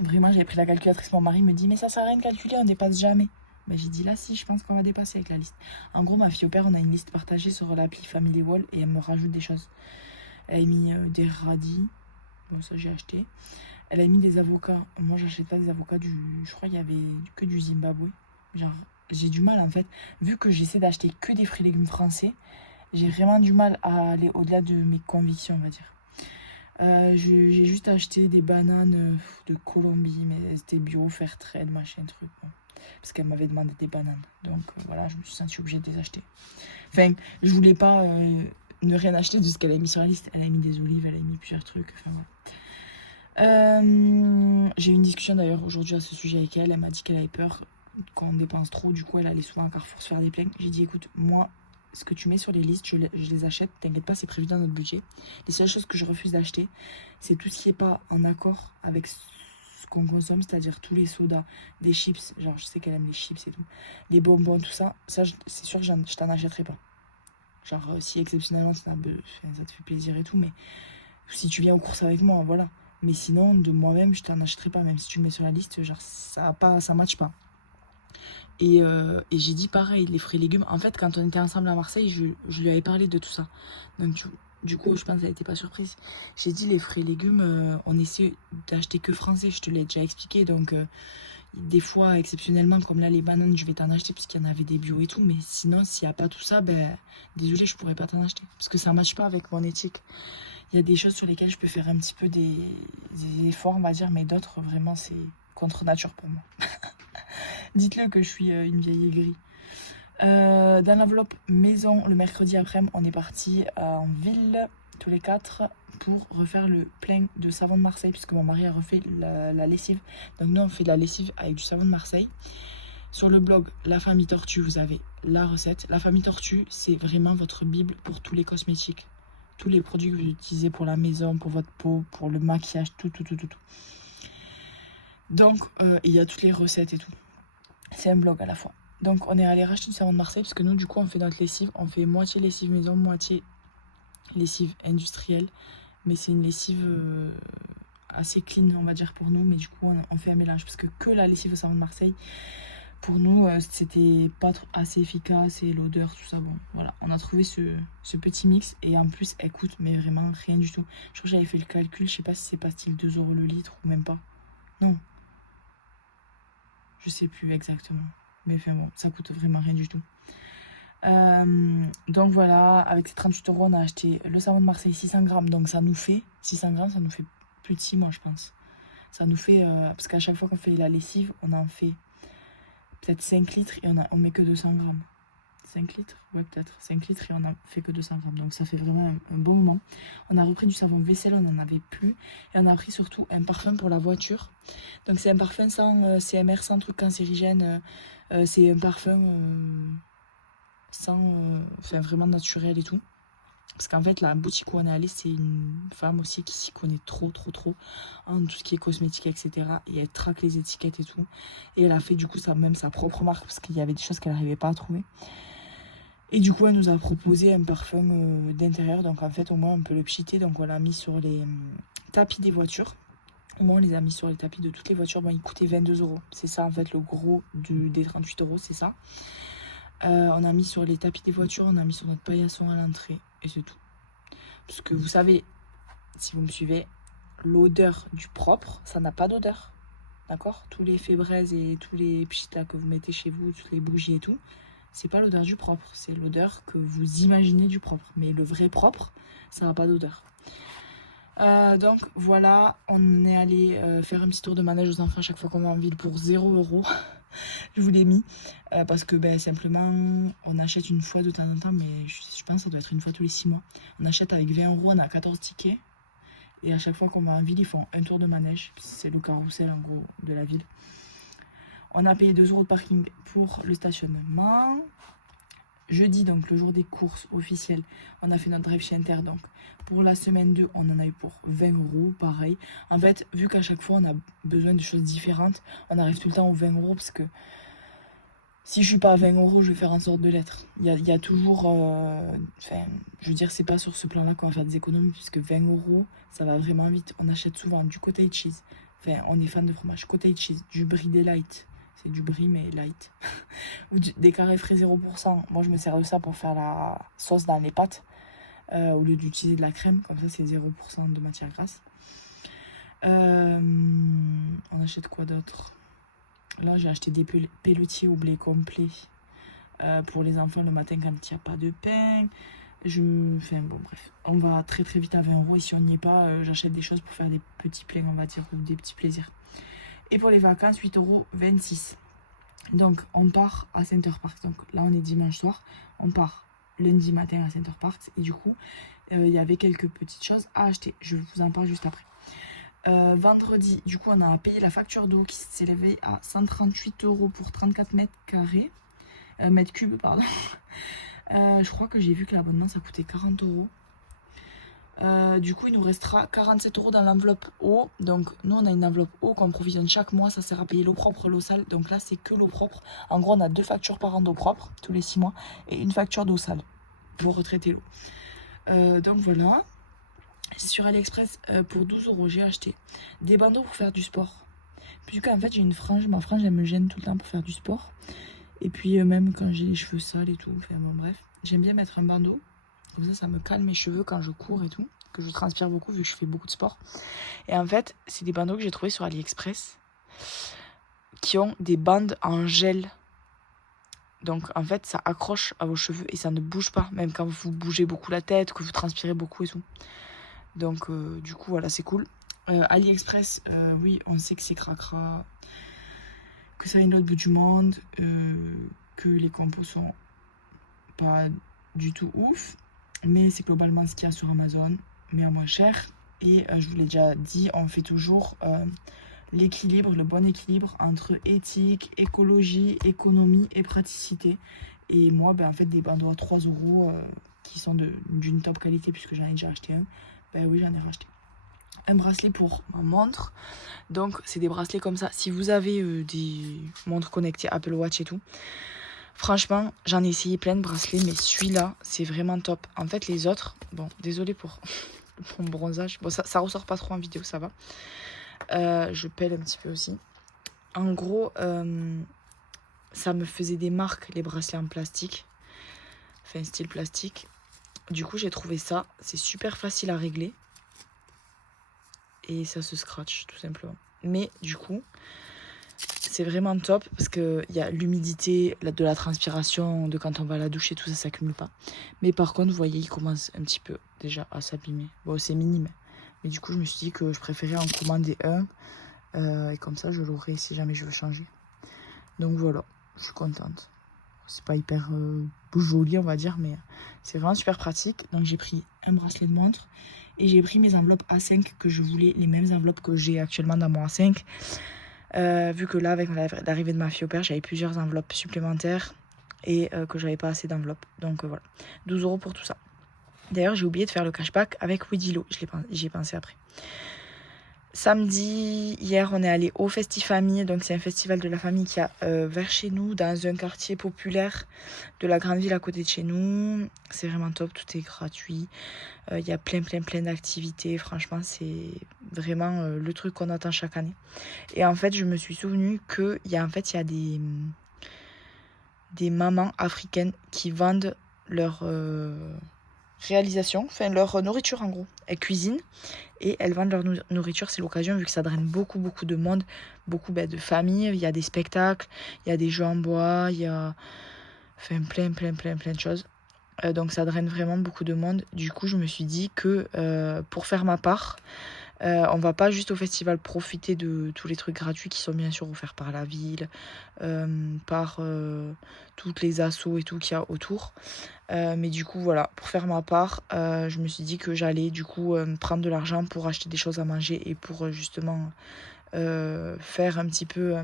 Vraiment, j'avais pris la calculatrice, mon mari me dit, mais ça sert à rien de calculer, on dépasse jamais. Ben, j'ai dit là, si, je pense qu'on va dépasser avec la liste. En gros, ma fille au père, on a une liste partagée sur l'appli Family Wall et elle me rajoute des choses. Elle a mis des radis, bon, ça j'ai acheté. Elle a mis des avocats. Moi, j'achète pas des avocats je crois qu'il y avait que du Zimbabwe. Genre, j'ai du mal en fait. Vu que j'essaie d'acheter que des fruits et légumes français, j'ai vraiment du mal à aller au-delà de mes convictions, on va dire. J'ai juste acheté des bananes de Colombie, mais c'était bio, fair trade, machin truc. Bon. Parce qu'elle m'avait demandé des bananes. Donc voilà, je me suis sentie obligée de les acheter. Enfin, je voulais pas ne rien acheter de ce qu'elle a mis sur la liste. Elle a mis des olives, elle a mis plusieurs trucs. Enfin voilà. J'ai eu une discussion d'ailleurs aujourd'hui à ce sujet avec elle. Elle m'a dit qu'elle avait peur qu'on dépense trop. Du coup, elle allait souvent à Carrefour se faire des plaintes. J'ai dit, écoute, moi, ce que tu mets sur les listes, je les achète. T'inquiète pas, c'est prévu dans notre budget. Les seules choses que je refuse d'acheter, c'est tout ce qui n'est pas en accord avec ce qu'on consomme, c'est-à-dire tous les sodas, des chips. Genre, je sais qu'elle aime les chips et tout. Les bonbons, tout ça. Ça, c'est sûr que je t'en achèterai pas. Genre, si exceptionnellement ça te fait plaisir et tout, mais si tu viens aux courses avec moi, voilà. Mais sinon, de moi-même, je t'en achèterai pas, même si tu le mets sur la liste, genre, ça matche pas. Et j'ai dit pareil, les fruits et légumes. En fait, quand on était ensemble à Marseille, je lui avais parlé de tout ça. Donc, du coup, je pense qu'elle n'était pas surprise. J'ai dit, les fruits et légumes, on essaie d'acheter que français, je te l'ai déjà expliqué. Donc, des fois, exceptionnellement, comme là, les bananes, je vais t'en acheter puisqu'il y en avait des bio et tout. Mais sinon, s'il n'y a pas tout ça, ben, désolé, je pourrais pas t'en acheter. Parce que ça ne matche pas avec mon éthique. Il y a des choses sur lesquelles je peux faire un petit peu des efforts, on va dire, mais d'autres, vraiment, c'est contre nature pour moi. Dites-le que je suis une vieille aigrie. Dans l'enveloppe maison, le mercredi après-midi, on est parti en ville, tous les 4, pour refaire le plein de savon de Marseille, puisque mon mari a refait la lessive. Donc nous, on fait de la lessive avec du savon de Marseille. Sur le blog La Famille Tortue, vous avez la recette. La Famille Tortue, c'est vraiment votre bible pour tous les cosmétiques. Tous les produits que vous utilisez pour la maison, pour votre peau, pour le maquillage, tout. Donc, il y a toutes les recettes et tout. C'est un blog à la fois. Donc, on est allé racheter du savon de Marseille, parce que nous, du coup, on fait notre lessive. On fait moitié lessive maison, moitié lessive industrielle. Mais c'est une lessive assez clean, on va dire, pour nous. Mais du coup, on fait un mélange, parce que la lessive au savon de Marseille, pour nous, c'était pas assez efficace et l'odeur, tout ça, bon, voilà. On a trouvé ce petit mix et en plus, elle coûte, mais vraiment rien du tout. Je crois que j'avais fait le calcul, je sais pas si c'est pas style 2 € le litre ou même pas. Non. Je sais plus exactement. Mais enfin bon, ça coûte vraiment rien du tout. Donc voilà, avec ces 38 €, on a acheté le savon de Marseille 600 grammes. Donc ça nous fait 600 grammes, ça nous fait plus de 6 mois, je pense. Ça nous fait... parce qu'à chaque fois qu'on fait la lessive, on en fait peut-être 5 litres et on met que 200 grammes. 5 litres, ouais peut-être 5 litres et on a fait que 200 grammes, donc ça fait vraiment un bon moment. On a repris du savon vaisselle, on n'en avait plus, et on a pris surtout un parfum pour la voiture. Donc c'est un parfum sans CMR, sans truc cancérigène, c'est un parfum sans, enfin vraiment naturel et tout. Parce qu'en fait la boutique où on est allé, c'est une femme aussi qui s'y connaît trop en tout ce qui est cosmétique, etc. Et elle traque les étiquettes et tout, et elle a fait du coup même sa propre marque, parce qu'il y avait des choses qu'elle n'arrivait pas à trouver. Et du coup, elle nous a proposé un parfum d'intérieur. Donc, en fait, au moins, on peut le pchiter. Donc, on l'a mis sur les tapis des voitures. Au moins, on les a mis sur les tapis de toutes les voitures. Bon, il coûtait 22 €. C'est ça, en fait, le gros des 38 €. C'est ça. On a mis sur les tapis des voitures. On a mis sur notre paillasson à l'entrée. Et c'est tout. Parce que vous savez, si vous me suivez, l'odeur du propre, ça n'a pas d'odeur. D'accord? Tous les fébraises et tous les pchitas que vous mettez chez vous, toutes les bougies et tout, c'est pas l'odeur du propre, c'est l'odeur que vous imaginez du propre. Mais le vrai propre, ça n'a pas d'odeur. Donc voilà, on est allé faire un petit tour de manège aux enfants à chaque fois qu'on va en ville pour 0 €. Je vous l'ai mis parce que simplement on achète une fois de temps en temps, mais je pense que ça doit être une fois tous les 6 mois. On achète avec 20 €, on a 14 tickets. Et à chaque fois qu'on va en ville, ils font un tour de manège. C'est le carrousel en gros de la ville. On a payé 2 € de parking pour le stationnement. Jeudi, donc le jour des courses officielles, on a fait notre drive chez Inter. Donc pour la semaine 2, on en a eu pour 20 €, pareil. En fait, vu qu'à chaque fois on a besoin de choses différentes, on arrive tout le temps aux 20 € parce que si je suis pas à 20 €, je vais faire en sorte de l'être. Il y a toujours... Enfin, je veux dire, c'est pas sur ce plan-là qu'on va faire des économies, puisque 20 €, ça va vraiment vite. On achète souvent du cottage cheese. Enfin, on est fan de fromage. Cottage cheese, du brie des light. C'est du brie, mais light. Ou des carrés frais 0%. Moi, je me sers de ça pour faire la sauce dans les pâtes. Au lieu d'utiliser de la crème. Comme ça, c'est 0% de matière grasse. On achète quoi d'autre? Là, j'ai acheté des pelletiers au blé complet pour les enfants le matin quand il n'y a pas de pain. Enfin, bon, bref. On va très vite à 20 € et si on n'y est pas, j'achète des choses pour faire des petits pleins, on va dire, ou des petits plaisirs. Et pour les vacances, 8,26 €. Donc, on part à Center Park. Donc, là, on est dimanche soir. On part lundi matin à Center Park. Et du coup, il y avait quelques petites choses à acheter. Je vous en parle juste après. Vendredi, du coup, on a payé la facture d'eau qui s'élevait à 138 € pour 34 mètres cubes, pardon. Je crois que j'ai vu que l'abonnement ça coûtait 40 €. Du coup, il nous restera 47 € dans l'enveloppe eau. Donc, nous, on a une enveloppe eau qu'on provisionne chaque mois. Ça sert à payer l'eau propre, l'eau sale. Donc là, c'est que l'eau propre. En gros, on a 2 factures par an d'eau propre, tous les 6 mois, et une facture d'eau sale pour retraiter l'eau. Donc voilà. Sur AliExpress, pour 12 €, j'ai acheté des bandeaux pour faire du sport. Puisqu'en fait, j'ai une frange. Ma frange, elle me gêne tout le temps pour faire du sport. Et puis, même quand j'ai les cheveux sales et tout. Enfin, bon, bref. J'aime bien mettre un bandeau. Comme ça, ça me calme mes cheveux quand je cours et tout. Que je transpire beaucoup vu que je fais beaucoup de sport. Et en fait, c'est des bandeaux que j'ai trouvés sur AliExpress. Qui ont des bandes en gel. Donc, en fait, ça accroche à vos cheveux et ça ne bouge pas. Même quand vous bougez beaucoup la tête, que vous transpirez beaucoup et tout. Donc, du coup, voilà, c'est cool. AliExpress, oui, on sait que c'est cracra, que ça vient de l'autre bout du monde, que les compos sont pas du tout ouf, mais c'est globalement ce qu'il y a sur Amazon, mais à moins cher. Et je vous l'ai déjà dit, on fait toujours l'équilibre, le bon équilibre entre éthique, écologie, économie et praticité. Et moi, en fait, des bandeaux à 3 € qui sont d'une top qualité, puisque j'en ai déjà acheté un. Oui, j'en ai racheté un bracelet pour ma montre. Donc c'est des bracelets comme ça. Si vous avez des montres connectées Apple Watch et tout, franchement j'en ai essayé plein de bracelets, mais celui-là c'est vraiment top. En fait les autres, bon désolé pour mon bronzage, bon ça ressort pas trop en vidéo, ça va. Je pèle un petit peu aussi. En gros ça me faisait des marques les bracelets en plastique, enfin style plastique. Du coup, j'ai trouvé ça. C'est super facile à régler. Et ça se scratch, tout simplement. Mais du coup, c'est vraiment top parce qu'il y a l'humidité, de la transpiration, de quand on va à la douche et tout ça, s'accumule pas. Mais par contre, vous voyez, il commence un petit peu déjà à s'abîmer. Bon, c'est minime. Mais du coup, je me suis dit que je préférais en commander un. Et comme ça, je l'aurai si jamais je veux changer. Donc voilà, je suis contente. C'est pas hyper joli, on va dire, mais c'est vraiment super pratique. Donc j'ai pris un bracelet de montre et j'ai pris mes enveloppes A5 que je voulais, les mêmes enveloppes que j'ai actuellement dans mon A5. Vu que là, avec l'arrivée de ma fille au père, j'avais plusieurs enveloppes supplémentaires et que j'avais pas assez d'enveloppes. Donc voilà, 12 € pour tout ça. D'ailleurs, j'ai oublié de faire le cashback avec Wedilo, j'y ai pensé après. Samedi, hier, on est allé au Festifamille, donc c'est un festival de la famille qui a vers chez nous, dans un quartier populaire de la grande ville à côté de chez nous. C'est vraiment top, tout est gratuit. Il y a plein d'activités. Franchement, c'est vraiment le truc qu'on attend chaque année. Et en fait, je me suis souvenu qu'il y a des mamans africaines qui vendent leur réalisation, enfin leur nourriture en gros. Elles cuisinent et elles vendent leur nourriture. C'est l'occasion, vu que ça draine beaucoup de monde, beaucoup de familles. Il y a des spectacles, il y a des jeux en bois, il y a enfin, plein de choses. Donc ça draine vraiment beaucoup de monde. Du coup, je me suis dit que pour faire ma part, on va pas juste au festival profiter de tous les trucs gratuits qui sont bien sûr offerts par la ville, par toutes les assos et tout qu'il y a autour. Mais du coup, voilà, pour faire ma part, je me suis dit que j'allais du coup prendre de l'argent pour acheter des choses à manger et pour justement faire un petit peu,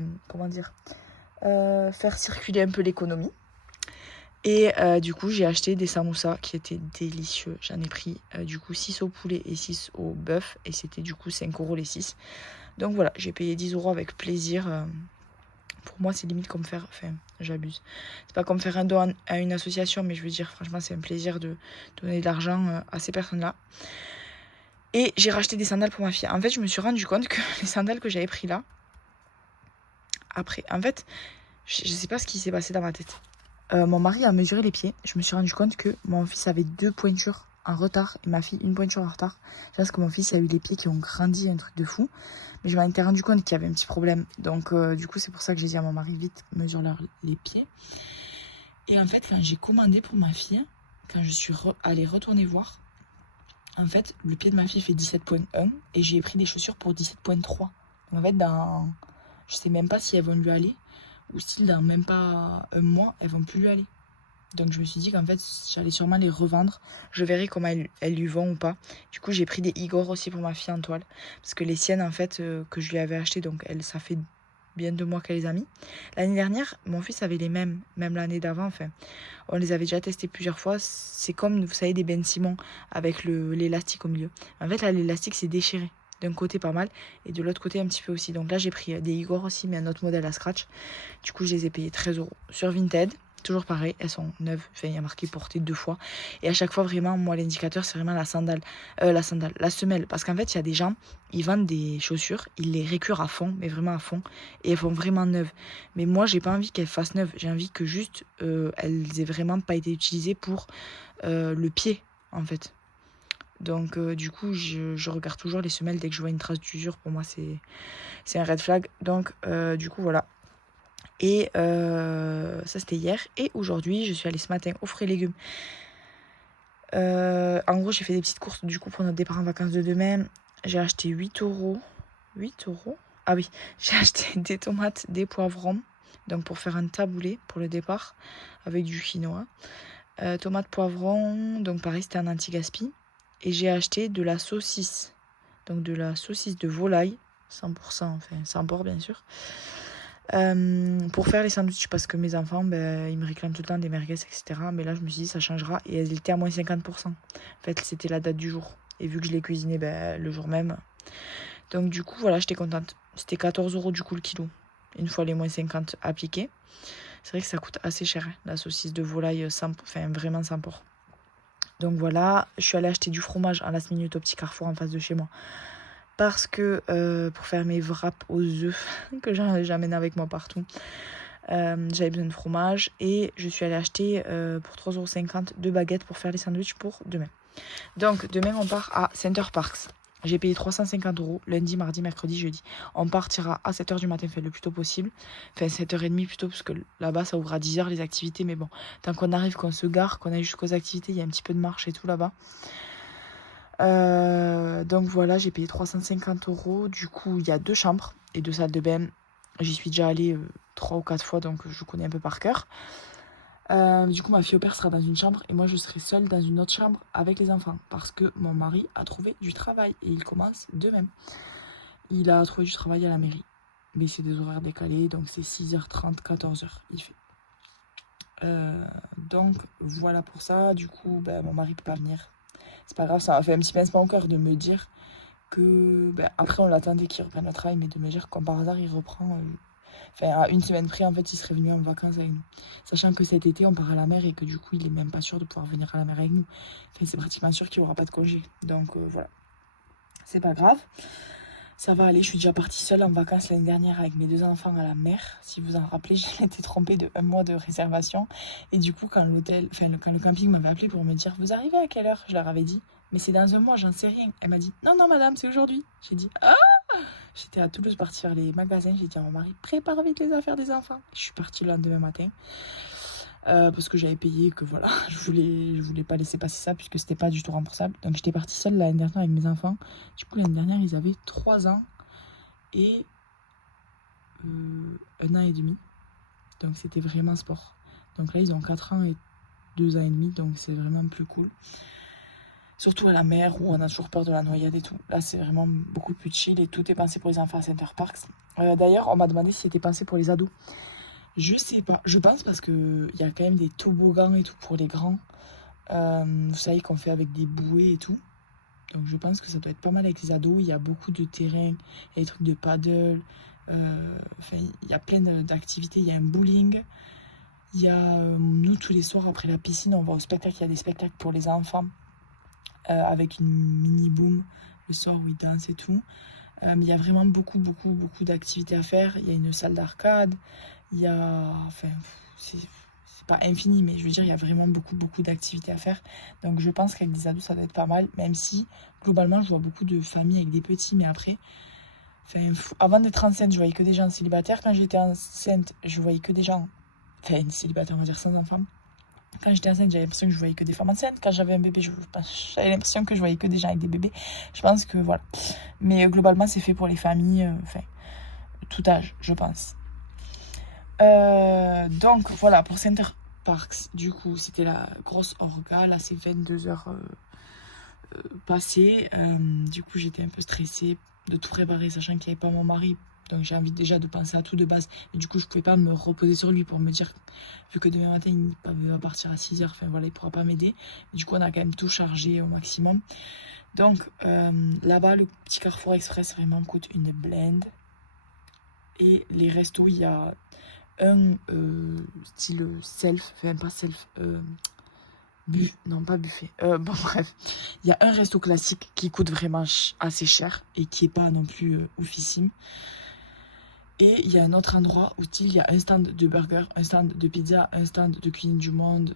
faire circuler un peu l'économie. Et du coup, j'ai acheté des samoussas qui étaient délicieux. J'en ai pris du coup 6 au poulet et 6 au bœuf. Et c'était du coup 5 € les 6. Donc voilà, j'ai payé 10 € avec plaisir. Pour moi, c'est limite comme faire... Enfin, j'abuse. C'est pas comme faire un don à une association, mais je veux dire, franchement, c'est un plaisir de donner de l'argent à ces personnes-là. Et j'ai racheté des sandales pour ma fille. En fait, je me suis rendu compte que les sandales que j'avais pris là... Après, en fait, je sais pas ce qui s'est passé dans ma tête. Mon mari a mesuré les pieds. Je me suis rendu compte que mon fils avait 2 pointures en retard et ma fille une pointure en retard. Je pense que mon fils a eu les pieds qui ont grandi, un truc de fou. Mais je m'en étais rendu compte qu'il y avait un petit problème. Donc du coup, c'est pour ça que j'ai dit à mon mari, vite, mesure les pieds. Et en fait, quand j'ai commandé pour ma fille, quand je suis allée retourner voir, en fait, le pied de ma fille fait 17,1 et j'ai pris des chaussures pour 17,3. En fait, je sais même pas si elles vont lui aller. Ou si dans même pas un mois, elles vont plus lui aller. Donc je me suis dit qu'en fait, j'allais sûrement les revendre. Je verrai comment elles lui vont ou pas. Du coup, j'ai pris des Igor aussi pour ma fille en toile. Parce que les siennes, en fait, que je lui avais achetées, donc ça fait bien 2 mois qu'elle les a mis. L'année dernière, mon fils avait les mêmes l'année d'avant. Enfin, on les avait déjà testés plusieurs fois. C'est comme, vous savez, des Ben Simon avec l'élastique au milieu. En fait, là, l'élastique s'est déchiré. D'un côté pas mal et de l'autre côté un petit peu aussi. Donc là j'ai pris des Igor aussi, mais un autre modèle à scratch. Du coup je les ai payés 13 € sur Vinted. Toujours pareil, elles sont neuves. Enfin il y a marqué portée 2 fois. Et à chaque fois vraiment, moi l'indicateur c'est vraiment la semelle. Parce qu'en fait il y a des gens, ils vendent des chaussures, ils les récurent à fond, mais vraiment à fond. Et elles font vraiment neuves. Mais moi j'ai pas envie qu'elles fassent neuves. J'ai envie que juste elles aient vraiment pas été utilisées pour le pied en fait. Donc du coup je regarde toujours les semelles dès que je vois une trace d'usure. Pour moi c'est un red flag. Donc du coup voilà. Et ça c'était hier. Et aujourd'hui je suis allée ce matin aux fruits et légumes. En gros j'ai fait des petites courses du coup pour notre départ en vacances de demain. J'ai acheté 8 €. 8 €. Ah oui, j'ai acheté des tomates, des poivrons. Donc pour faire un taboulé pour le départ avec du quinoa. Tomates, poivrons. Donc pareil c'était un anti-gaspi. Et j'ai acheté de la saucisse. Donc de la saucisse de volaille. 100%, enfin sans porc bien sûr. Pour faire les sandwichs. Parce que mes enfants, ils me réclament tout le temps des merguez, etc. Mais là je me suis dit ça changera. Et elles étaient à moins 50%. En fait c'était la date du jour. Et vu que je l'ai cuisiné le jour même. Donc du coup voilà, j'étais contente. C'était 14 € du coup le kilo. Une fois les moins 50 appliqués. C'est vrai que ça coûte assez cher. Hein, la saucisse de volaille vraiment sans porc. Donc voilà, je suis allée acheter du fromage à last minute au petit Carrefour en face de chez moi. Parce que pour faire mes wraps aux œufs, que j'amène avec moi partout, j'avais besoin de fromage. Et je suis allée acheter pour 3,50 € 2 baguettes pour faire les sandwichs pour demain. Donc demain on part à Center Parcs. J'ai payé 350 € lundi, mardi, mercredi, jeudi. On partira à 7 h du matin, le plus tôt possible. Enfin 7 h 30 plutôt, parce que là-bas ça ouvre à 10 h les activités. Mais bon, tant qu'on arrive, qu'on se gare, qu'on aille jusqu'aux activités, il y a un petit peu de marche et tout là-bas. Donc voilà, j'ai payé 350 €. Du coup, il y a 2 chambres et 2 salles de bain. J'y suis déjà allée 3 ou 4 fois, donc je connais un peu par cœur. Du coup, ma fille au père sera dans une chambre et moi, je serai seule dans une autre chambre avec les enfants parce que mon mari a trouvé du travail et il commence demain. Il a trouvé du travail à la mairie. Mais c'est des horaires décalés, donc c'est 6h30, 14h, il fait. Donc voilà pour ça. Du coup, mon mari peut pas venir. C'est pas grave, ça m'a fait un petit pincement au cœur de me dire que après on l'attendait qu'il reprenne le travail, mais de me dire comme par hasard il reprend. Enfin, à une semaine près, en fait, il serait venu en vacances avec nous. Sachant que cet été, on part à la mer et que du coup, il est même pas sûr de pouvoir venir à la mer avec nous. Enfin, c'est pratiquement sûr qu'il aura pas de congé. Donc voilà, c'est pas grave. Ça va aller, je suis déjà partie seule en vacances l'année dernière avec mes 2 enfants à la mer. Si vous en rappelez, j'ai été trompée de 1 mois de réservation. Et du coup, quand le camping m'avait appelé pour me dire « Vous arrivez à quelle heure ?» Je leur avais dit « Mais c'est dans 1 mois, j'en sais rien. » Elle m'a dit « Non, non, madame, c'est aujourd'hui. » J'ai dit « Ah !» J'étais à Toulouse partie faire les magasins. J'ai dit à mon mari « Prépare vite les affaires des enfants. » Je suis partie le lendemain matin. Parce que j'avais payé, que voilà, je voulais pas laisser passer ça puisque c'était pas du tout remboursable. Donc j'étais partie seule l'année dernière avec mes enfants. Du coup, l'année dernière, ils avaient 3 ans et 1 an et demi. Donc c'était vraiment sport. Donc là, ils ont 4 ans et 2 ans et demi. Donc c'est vraiment plus cool. Surtout à la mer où on a toujours peur de la noyade et tout. Là, c'est vraiment beaucoup plus chill et tout est pensé pour les enfants à Center Parks. D'ailleurs, on m'a demandé si c'était pensé pour les ados. Je sais pas. Je pense parce qu'il y a quand même des toboggans et tout pour les grands. Vous savez qu'on fait avec des bouées et tout. Donc je pense que ça doit être pas mal avec les ados. Il y a beaucoup de terrains, il y a des trucs de paddle. Enfin, il y a plein d'activités. Il y a un bowling. Il y a, nous, tous les soirs après la piscine, on va au spectacle. Il y a des spectacles pour les enfants avec une mini-boom le soir où ils dansent et tout. Il y a vraiment beaucoup d'activités à faire. Il y a une salle d'arcade. Il y a... Enfin, c'est pas infini, mais je veux dire, il y a vraiment beaucoup d'activités à faire. Donc je pense qu'avec des ados, ça doit être pas mal. Même si, globalement, je vois beaucoup de familles avec des petits. Mais après, enfin, avant d'être enceinte, je voyais que des gens célibataires. Quand j'étais enceinte, je voyais que des gens... Enfin, célibataires, on va dire, sans enfants. Quand j'étais enceinte, j'avais l'impression que je voyais que des femmes enceintes. Quand j'avais un bébé, j'avais l'impression que je voyais que des gens avec des bébés. Je pense que voilà. Mais globalement, c'est fait pour les familles, enfin, tout âge, je pense. Donc voilà, pour Center Parks, du coup, c'était la grosse orga. Là, c'est 22h passées. Du coup, j'étais un peu stressée de tout préparer, sachant qu'il n'y avait pas mon mari. Donc j'ai envie déjà de penser à tout de base. Mais du coup, je ne pouvais pas me reposer sur lui pour me dire, vu que demain matin, il va partir à 6h, enfin voilà, il ne pourra pas m'aider. Du coup, on a quand même tout chargé au maximum. Donc là-bas, le petit Carrefour Express vraiment coûte une blinde. Et les restos, il y a un style self, enfin pas self, non pas buffet, bon bref, il y a un resto classique qui coûte vraiment assez cher et qui est pas non plus oufissime. Et il y a un autre endroit où il y a un stand de burger, un stand de pizza, un stand de cuisine du monde,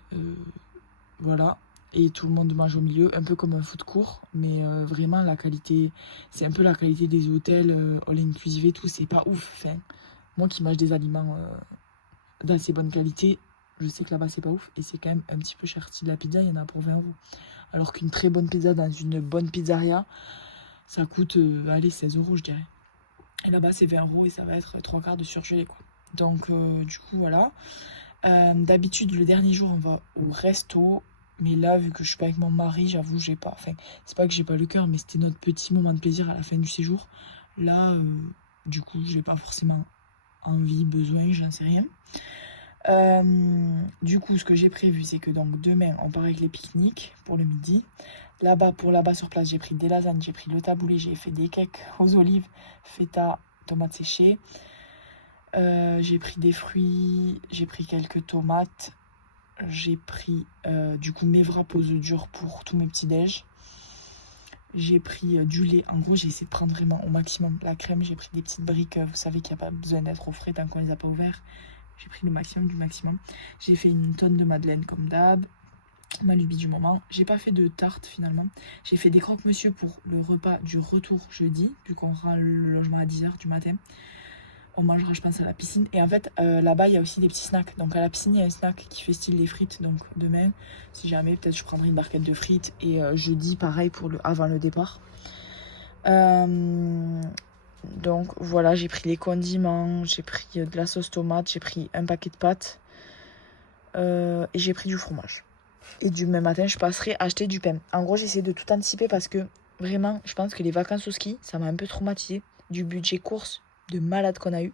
voilà. Et tout le monde mange au milieu, un peu comme un food court, mais vraiment la qualité, c'est un peu la qualité des hôtels all inclusive et tout, c'est pas ouf. Enfin, moi qui mange des aliments d'assez bonne qualité, je sais que là-bas c'est pas ouf et c'est quand même un petit peu cher. Si la pizza, il y en a pour 20 €. Alors qu'une très bonne pizza dans une bonne pizzeria, ça coûte, allez, 16 € je dirais. Et là-bas c'est 20 € et ça va être 3 quarts de surgelé quoi. Donc du coup voilà. D'habitude le dernier jour on va au resto. Mais là, vu que je suis pas avec mon mari, j'avoue, j'ai pas... Enfin, c'est pas que j'ai pas le cœur, mais c'était notre petit moment de plaisir à la fin du séjour. Là, du coup, j'ai pas forcément envie, besoin, j'en sais rien. Du coup, ce que j'ai prévu, c'est que donc demain, on part avec les pique-niques pour le midi. Là-bas sur place, j'ai pris des lasagnes, j'ai pris le taboulé, j'ai fait des cakes aux olives, feta, tomates séchées. J'ai pris des fruits, j'ai pris quelques tomates. J'ai pris du coup mes wraps aux œufs durs pour tous mes petits déj. J'ai pris du lait. En gros, j'ai essayé de prendre vraiment au maximum la crème. J'ai pris des petites briques. Vous savez qu'il n'y a pas besoin d'être au frais tant qu'on les a pas ouverts. J'ai pris le maximum du maximum. J'ai fait une tonne de madeleine comme d'hab. Ma lubie du moment. J'ai pas fait de tarte finalement. J'ai fait des croque-monsieur pour le repas du retour jeudi, vu qu'on rend le logement à 10h du matin. On mangera, je pense, à la piscine. Et en fait, là-bas, il y a aussi des petits snacks. Donc, à la piscine, il y a un snack qui fait style les frites. Donc, demain, si jamais, peut-être je prendrai une barquette de frites. Et jeudi, pareil, avant le départ. Donc, voilà, j'ai pris les condiments. J'ai pris de la sauce tomate. J'ai pris un paquet de pâtes. Et j'ai pris du fromage. Et du même matin, je passerai acheter du pain. En gros, j'essaie de tout anticiper parce que vraiment, je pense que les vacances au ski, ça m'a un peu traumatisé. Du budget course de malade qu'on a eu.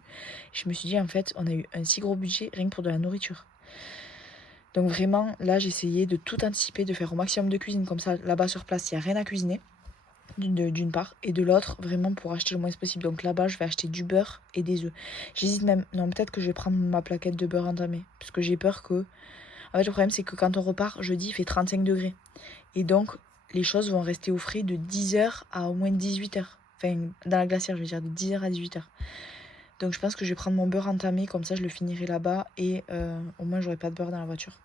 Je me suis dit, en fait, on a eu un si gros budget rien que pour de la nourriture. Donc vraiment, là, j'ai essayé de tout anticiper, de faire au maximum de cuisine. Comme ça, là-bas sur place, il n'y a rien à cuisiner, d'une part. Et de l'autre, vraiment pour acheter le moins possible. Donc là-bas, je vais acheter du beurre et des œufs. J'hésite même, non, peut-être que je vais prendre ma plaquette de beurre entamée. Parce que j'ai peur que... En fait, le problème, c'est que quand on repart, jeudi, il fait 35 degrés. Et donc, les choses vont rester au frais de 10h à au moins 18h. Enfin, dans la glacière, je veux dire, de 10h à 18h. Donc, je pense que je vais prendre mon beurre entamé, comme ça, je le finirai là-bas. Et au moins, j'aurai pas de beurre dans la voiture.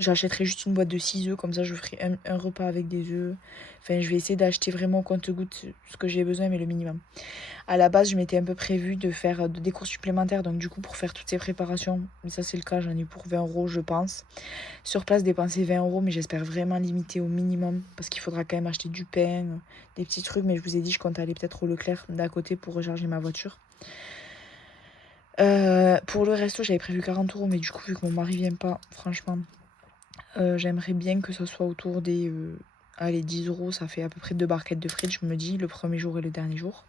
J'achèterai juste une boîte de 6 œufs, comme ça, je ferai un repas avec des œufs. Enfin, je vais essayer d'acheter vraiment au compte-gouttes ce que j'ai besoin, mais le minimum. À la base, je m'étais un peu prévu de faire des courses supplémentaires. Donc, du coup, pour faire toutes ces préparations, mais ça, c'est le cas, j'en ai pour 20 €, je pense. Sur place, dépenser 20 €, mais j'espère vraiment limiter au minimum parce qu'il faudra quand même acheter du pain, des petits trucs. Mais je vous ai dit, je compte aller peut-être au Leclerc d'à côté pour recharger ma voiture. Pour le resto, j'avais prévu 40 €, mais du coup, vu que mon mari vient pas, franchement, j'aimerais bien que ce soit autour des 10 €. Ça fait à peu près 2 barquettes de frites, je me dis, le premier jour et le dernier jour.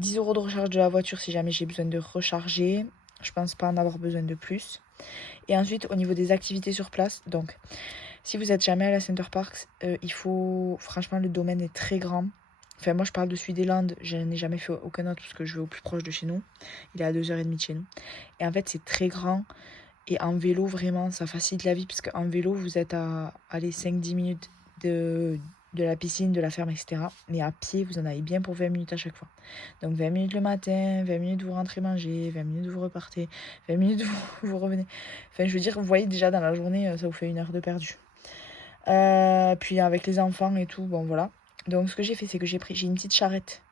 10 € de recharge de la voiture si jamais j'ai besoin de recharger. Je pense pas en avoir besoin de plus. Et ensuite, au niveau des activités sur place, donc, si vous êtes jamais à la Center Parcs, il faut... Franchement, le domaine est très grand. Enfin, moi, je parle de celui des Landes. Je n'ai jamais fait aucun autre parce que je vais au plus proche de chez nous. Il est à 2h30 de chez nous. Et en fait, c'est très grand. Et en vélo, vraiment, ça facilite la vie. Parce qu'en vélo, vous êtes à aller 5-10 minutes de la piscine, de la ferme, etc. Mais à pied, vous en avez bien pour 20 minutes à chaque fois. Donc 20 minutes le matin, 20 minutes vous rentrez manger, 20 minutes vous repartez, 20 minutes vous revenez. Enfin, je veux dire, vous voyez déjà dans la journée, ça vous fait 1 heure de perdu. Puis avec les enfants et tout, bon voilà. Donc ce que j'ai fait, c'est que j'ai une petite charrette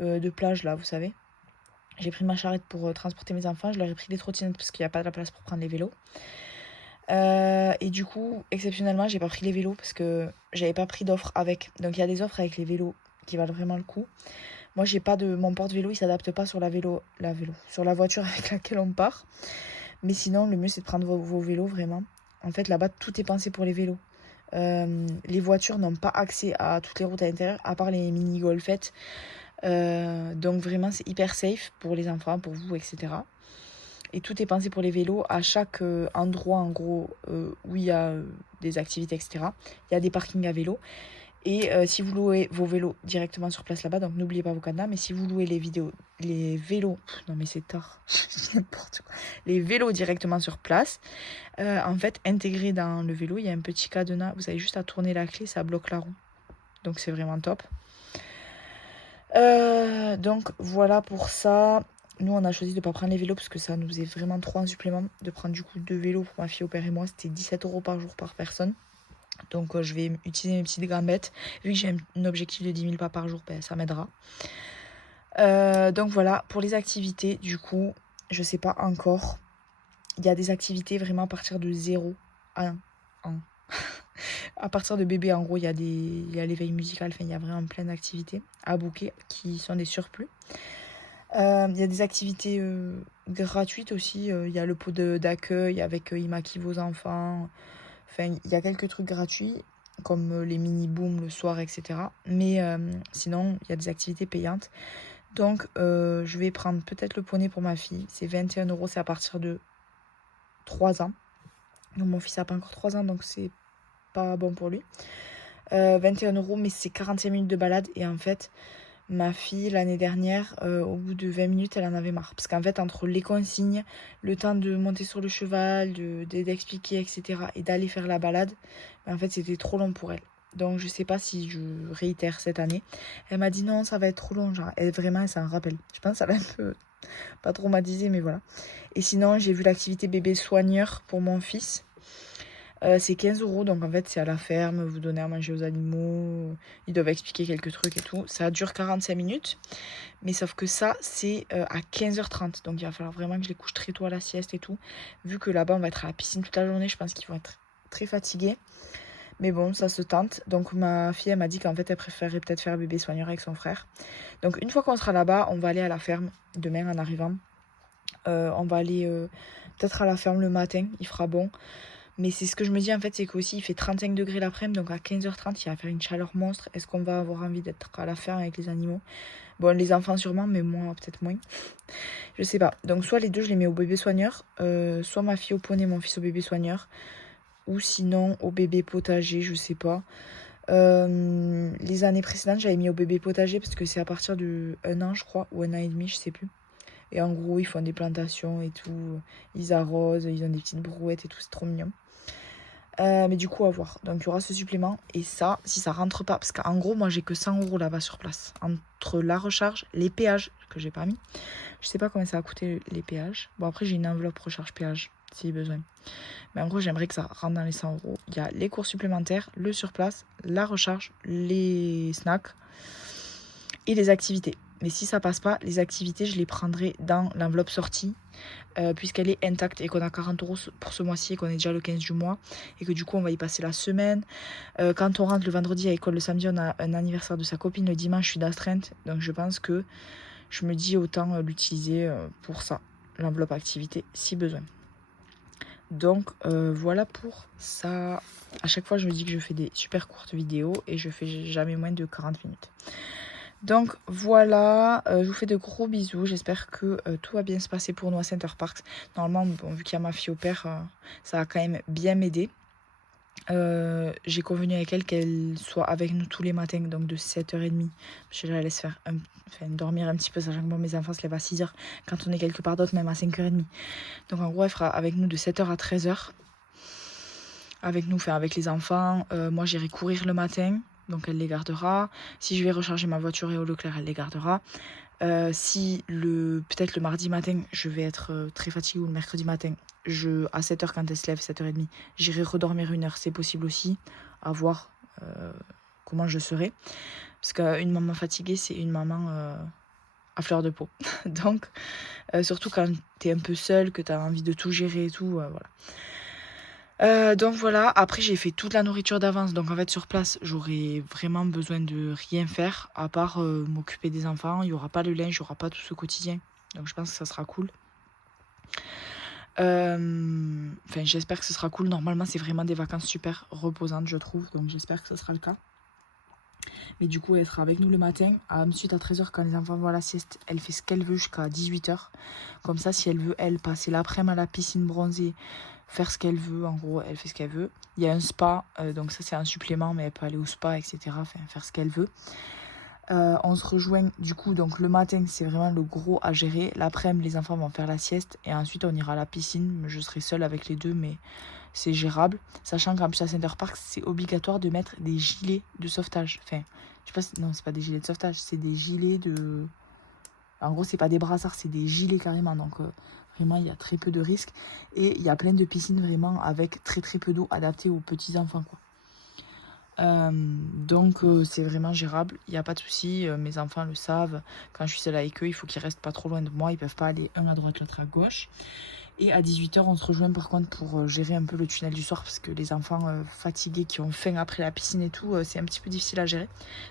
de plage là, vous savez. J'ai pris ma charrette pour transporter mes enfants. Je leur ai pris des trottinettes parce qu'il n'y a pas de la place pour prendre les vélos. Et du coup, exceptionnellement, j'ai pas pris les vélos parce que j'avais pas pris d'offres avec. Donc il y a des offres avec les vélos qui valent vraiment le coup. Moi, j'ai pas de mon porte-vélo, il s'adapte pas sur la sur la voiture avec laquelle on part. Mais sinon, le mieux c'est de prendre vos vélos vraiment. En fait, là-bas, tout est pensé pour les vélos. Les voitures n'ont pas accès à toutes les routes à l'intérieur, à part les mini-golfettes. Donc vraiment, c'est hyper safe pour les enfants, pour vous, etc. Et tout est pensé pour les vélos. À chaque endroit, en gros, où il y a des activités, etc., il y a des parkings à vélos. Et si vous louez vos vélos directement sur place là-bas, donc n'oubliez pas vos cadenas, mais si vous louez les vélos, non mais c'est tard, n'importe quoi, les vélos directement sur place, en fait, intégré dans le vélo, il y a un petit cadenas, vous avez juste à tourner la clé, ça bloque la roue. Donc c'est vraiment top. Donc voilà pour ça. Nous, on a choisi de ne pas prendre les vélos parce que ça nous faisait vraiment trop en supplément de prendre du coup 2 vélos pour ma fille au père et moi. C'était 17 € par jour par personne. Donc je vais utiliser mes petites gambettes. Vu que j'ai un objectif de 10 000 pas par jour, ben, ça m'aidera. Donc voilà, pour les activités, du coup, je sais pas encore. Il y a des activités vraiment à partir de 0 à 1 an. À partir de bébé, en gros, il y a l'éveil musical, enfin, il y a vraiment plein d'activités à booker qui sont des surplus. Il y a des activités gratuites aussi. Il y a le pot d'accueil avec il maquille vos enfants. Enfin, il y a quelques trucs gratuits, comme les mini-booms le soir, etc. Mais sinon, il y a des activités payantes. Donc, je vais prendre peut-être le poney pour ma fille. C'est 21 €, c'est à partir de 3 ans. Donc, mon fils n'a pas encore 3 ans, donc c'est pas bon pour lui. 21 €, mais c'est 45 minutes de balade. Et en fait, ma fille, l'année dernière, au bout de 20 minutes, elle en avait marre. Parce qu'en fait, entre les consignes, le temps de monter sur le cheval, d'expliquer, etc., et d'aller faire la balade, en fait, c'était trop long pour elle. Donc, je sais pas si je réitère cette année. Elle m'a dit non, ça va être trop long. Genre, elle s'en rappelle. Je pense que ça l'a un peu pas traumatisée, mais voilà. Et sinon, j'ai vu l'activité bébé soigneur pour mon fils. C'est 15 €, donc en fait c'est à la ferme, vous donnez à manger aux animaux, ils doivent expliquer quelques trucs et tout. Ça dure 45 minutes, mais sauf que ça c'est à 15h30, donc il va falloir vraiment que je les couche très tôt à la sieste et tout. Vu que là-bas on va être à la piscine toute la journée, je pense qu'ils vont être très fatigués. Mais bon, ça se tente. Donc ma fille elle m'a dit qu'en fait elle préférait peut-être faire bébé soigneur avec son frère. Donc une fois qu'on sera là-bas, on va aller à la ferme demain en arrivant. On va aller peut-être à la ferme le matin, il fera bon. Mais c'est ce que je me dis en fait, c'est qu'aussi il fait 35 degrés l'après-midi, donc à 15h30 il va faire une chaleur monstre. Est-ce qu'on va avoir envie d'être à la ferme avec les animaux? Bon, les enfants sûrement, mais moi peut-être moins. Je sais pas. Donc soit les deux je les mets au bébé soigneur, soit ma fille au poney, mon fils au bébé soigneur, ou sinon au bébé potager, je sais pas. Les années précédentes j'avais mis au bébé potager parce que c'est à partir de 1 an je crois, ou 1 an et demi, je sais plus. Et en gros, ils font des plantations et tout. Ils arrosent, ils ont des petites brouettes et tout, c'est trop mignon. Mais du coup, à voir. Donc, il y aura ce supplément. Et ça, si ça rentre pas, parce qu'en gros, moi, j'ai que 100 € là-bas sur place. Entre la recharge, les péages, que j'ai pas mis. Je sais pas combien ça va coûter les péages. Bon, après, j'ai une enveloppe recharge péage, si besoin. Mais en gros, j'aimerais que ça rentre dans les 100 €. Il y a les cours supplémentaires, le surplace, la recharge, les snacks et les activités. Mais si ça passe pas, les activités, je les prendrai dans l'enveloppe sortie, puisqu'elle est intacte et qu'on a 40 € pour ce mois-ci et qu'on est déjà le 15 du mois. Et que du coup, on va y passer la semaine. Quand on rentre le vendredi à l'école, le samedi, on a un anniversaire de sa copine. Le dimanche, je suis d'astreinte. Donc je pense que je me dis autant l'utiliser pour ça, l'enveloppe activité, si besoin. Donc voilà pour ça. À chaque fois, je me dis que je fais des super courtes vidéos et je fais jamais moins de 40 minutes. Donc voilà, je vous fais de gros bisous. J'espère que tout va bien se passer pour nous à Center Parcs. Normalement, bon, vu qu'il y a ma fille au père, ça va quand même bien m'aider. J'ai convenu avec elle qu'elle soit avec nous tous les matins, donc de 7h30. Je la laisse faire dormir un petit peu, sachant que moi, mes enfants se lèvent à 6h. Quand on est quelque part d'autre, même à 5h30. Donc en gros, elle fera avec nous de 7h à 13h. Avec nous, avec les enfants. Moi, j'irai courir le matin. Donc elle les gardera. Si je vais recharger ma voiture et au Leclerc, elle les gardera. Si peut-être le mardi matin, je vais être très fatiguée, ou le mercredi matin, à 7h quand elle se lève, 7h30, j'irai redormir 1 heure, c'est possible aussi. À voir comment je serai. Parce qu'une maman fatiguée, c'est une maman à fleur de peau. Donc, surtout quand t'es un peu seule, que t'as envie de tout gérer et tout, voilà. Donc voilà, après j'ai fait toute la nourriture d'avance, donc en fait sur place j'aurai vraiment besoin de rien faire à part m'occuper des enfants. Il n'y aura pas le linge, il n'y aura pas tout ce quotidien, donc je pense que ça sera cool. Enfin j'espère que ce sera cool. Normalement c'est vraiment des vacances super reposantes je trouve, donc j'espère que ce sera le cas. Mais du coup elle sera avec nous le matin. Ensuite à 13h quand les enfants vont à la sieste, elle fait ce qu'elle veut jusqu'à 18h. Comme ça si elle veut, elle passer l'après-midi à la piscine bronzée, faire ce qu'elle veut, en gros elle fait ce qu'elle veut. Il y a un spa, donc ça c'est un supplément, mais elle peut aller au spa, etc. Enfin faire ce qu'elle veut. On se rejoint du coup, donc le matin c'est vraiment le gros à gérer. L'après-midi les enfants vont faire la sieste et ensuite on ira à la piscine. Je serai seule avec les deux, mais c'est gérable. Sachant qu'en plus à Center Parcs c'est obligatoire de mettre des gilets de sauvetage. Enfin, je sais pas si... Non, c'est pas des gilets de sauvetage, c'est des gilets de... En gros c'est pas des brassards, c'est des gilets carrément. Donc vraiment il y a très peu de risques. Et il y a plein de piscines vraiment avec très très peu d'eau adaptée aux petits enfants quoi. Donc c'est vraiment gérable, il n'y a pas de souci. Mes enfants le savent, quand je suis seule avec eux il faut qu'ils restent pas trop loin de moi, ils peuvent pas aller un à droite l'autre à gauche. Et à 18h on se rejoint par contre pour gérer un peu le tunnel du soir, parce que les enfants fatigués qui ont faim après la piscine et tout, c'est un petit peu difficile à gérer.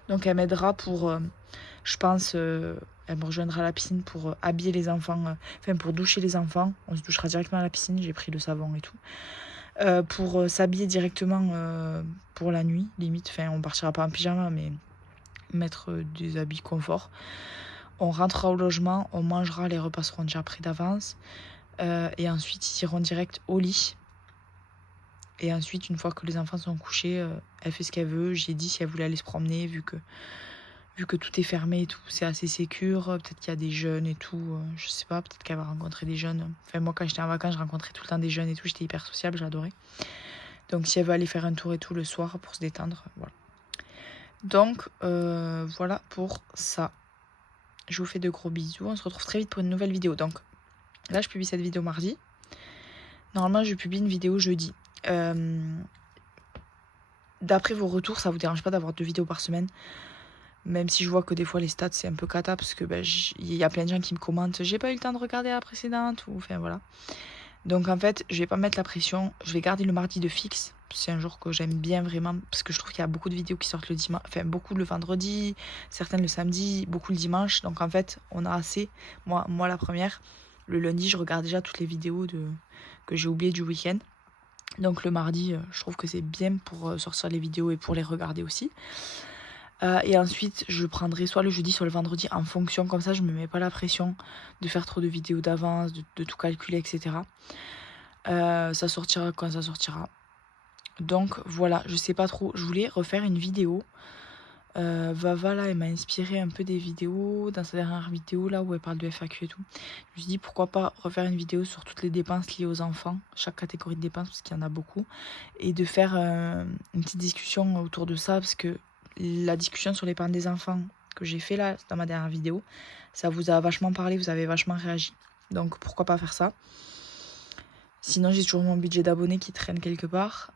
Donc elle m'aidera pour, je pense, elle me rejoindra à la piscine pour habiller les enfants, enfin pour doucher les enfants. On se douchera directement à la piscine, j'ai pris le savon et tout. Pour s'habiller directement pour la nuit, limite. Enfin, on partira pas en pyjama, mais mettre des habits confort. On rentrera au logement, on mangera, les repas seront déjà pris d'avance. Et ensuite, ils iront direct au lit. Et ensuite, une fois que les enfants sont couchés, elle fait ce qu'elle veut. J'ai dit si elle voulait aller se promener, vu que tout est fermé et tout, c'est assez sécure. Peut-être qu'il y a des jeunes et tout, je sais pas, peut-être qu'elle va rencontrer des jeunes. Enfin, moi, quand j'étais en vacances, je rencontrais tout le temps des jeunes et tout, j'étais hyper sociable, j'adorais. Donc, si elle veut aller faire un tour et tout le soir pour se détendre, voilà. Donc, voilà pour ça. Je vous fais de gros bisous, on se retrouve très vite pour une nouvelle vidéo. Donc, là, je publie cette vidéo mardi. Normalement, je publie une vidéo jeudi. D'après vos retours, ça vous dérange pas d'avoir 2 vidéos par semaine? Même si je vois que des fois les stats c'est un peu cata parce que il y a plein de gens qui me commentent j'ai pas eu le temps de regarder la précédente ou enfin voilà. Donc en fait je vais pas mettre la pression, je vais garder le mardi de fixe. C'est un jour que j'aime bien vraiment parce que je trouve qu'il y a beaucoup de vidéos qui sortent le dimanche, enfin beaucoup le vendredi, certaines le samedi, beaucoup le dimanche. Donc en fait on a assez. Moi la première, le lundi je regarde déjà toutes les vidéos que j'ai oubliées du week-end. Donc le mardi je trouve que c'est bien pour sortir les vidéos et pour les regarder aussi. Et ensuite, je prendrai soit le jeudi, soit le vendredi en fonction. Comme ça, je me mets pas la pression de faire trop de vidéos d'avance, de tout calculer, etc. Ça sortira quand ça sortira. Donc voilà, je sais pas trop. Je voulais refaire une vidéo. Vava là, elle m'a inspiré un peu des vidéos. Dans sa dernière vidéo là où elle parle de FAQ et tout. Je me suis dit pourquoi pas refaire une vidéo sur toutes les dépenses liées aux enfants. Chaque catégorie de dépenses parce qu'il y en a beaucoup. Et de faire une petite discussion autour de ça parce que la discussion sur l'épargne des enfants que j'ai fait là dans ma dernière vidéo, ça vous a vachement parlé, vous avez vachement réagi. Donc pourquoi pas faire ça. Sinon j'ai toujours mon budget d'abonnés qui traîne quelque part.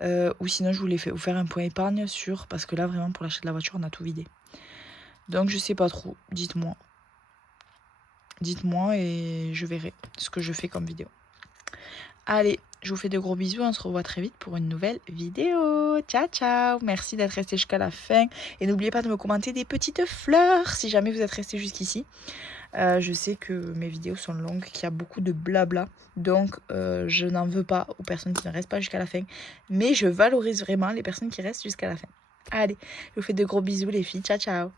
Ou sinon je voulais vous faire un point épargne sur, parce que là vraiment pour l'achat de la voiture on a tout vidé. Donc je sais pas trop, dites-moi. Dites-moi et je verrai ce que je fais comme vidéo. Allez, je vous fais de gros bisous, on se revoit très vite pour une nouvelle vidéo. Ciao ciao, merci d'être resté jusqu'à la fin. Et n'oubliez pas de me commenter des petites fleurs si jamais vous êtes resté jusqu'ici. Je sais que mes vidéos sont longues, qu'il y a beaucoup de blabla. Donc je n'en veux pas aux personnes qui ne restent pas jusqu'à la fin. Mais je valorise vraiment les personnes qui restent jusqu'à la fin. Allez, je vous fais de gros bisous les filles, ciao ciao.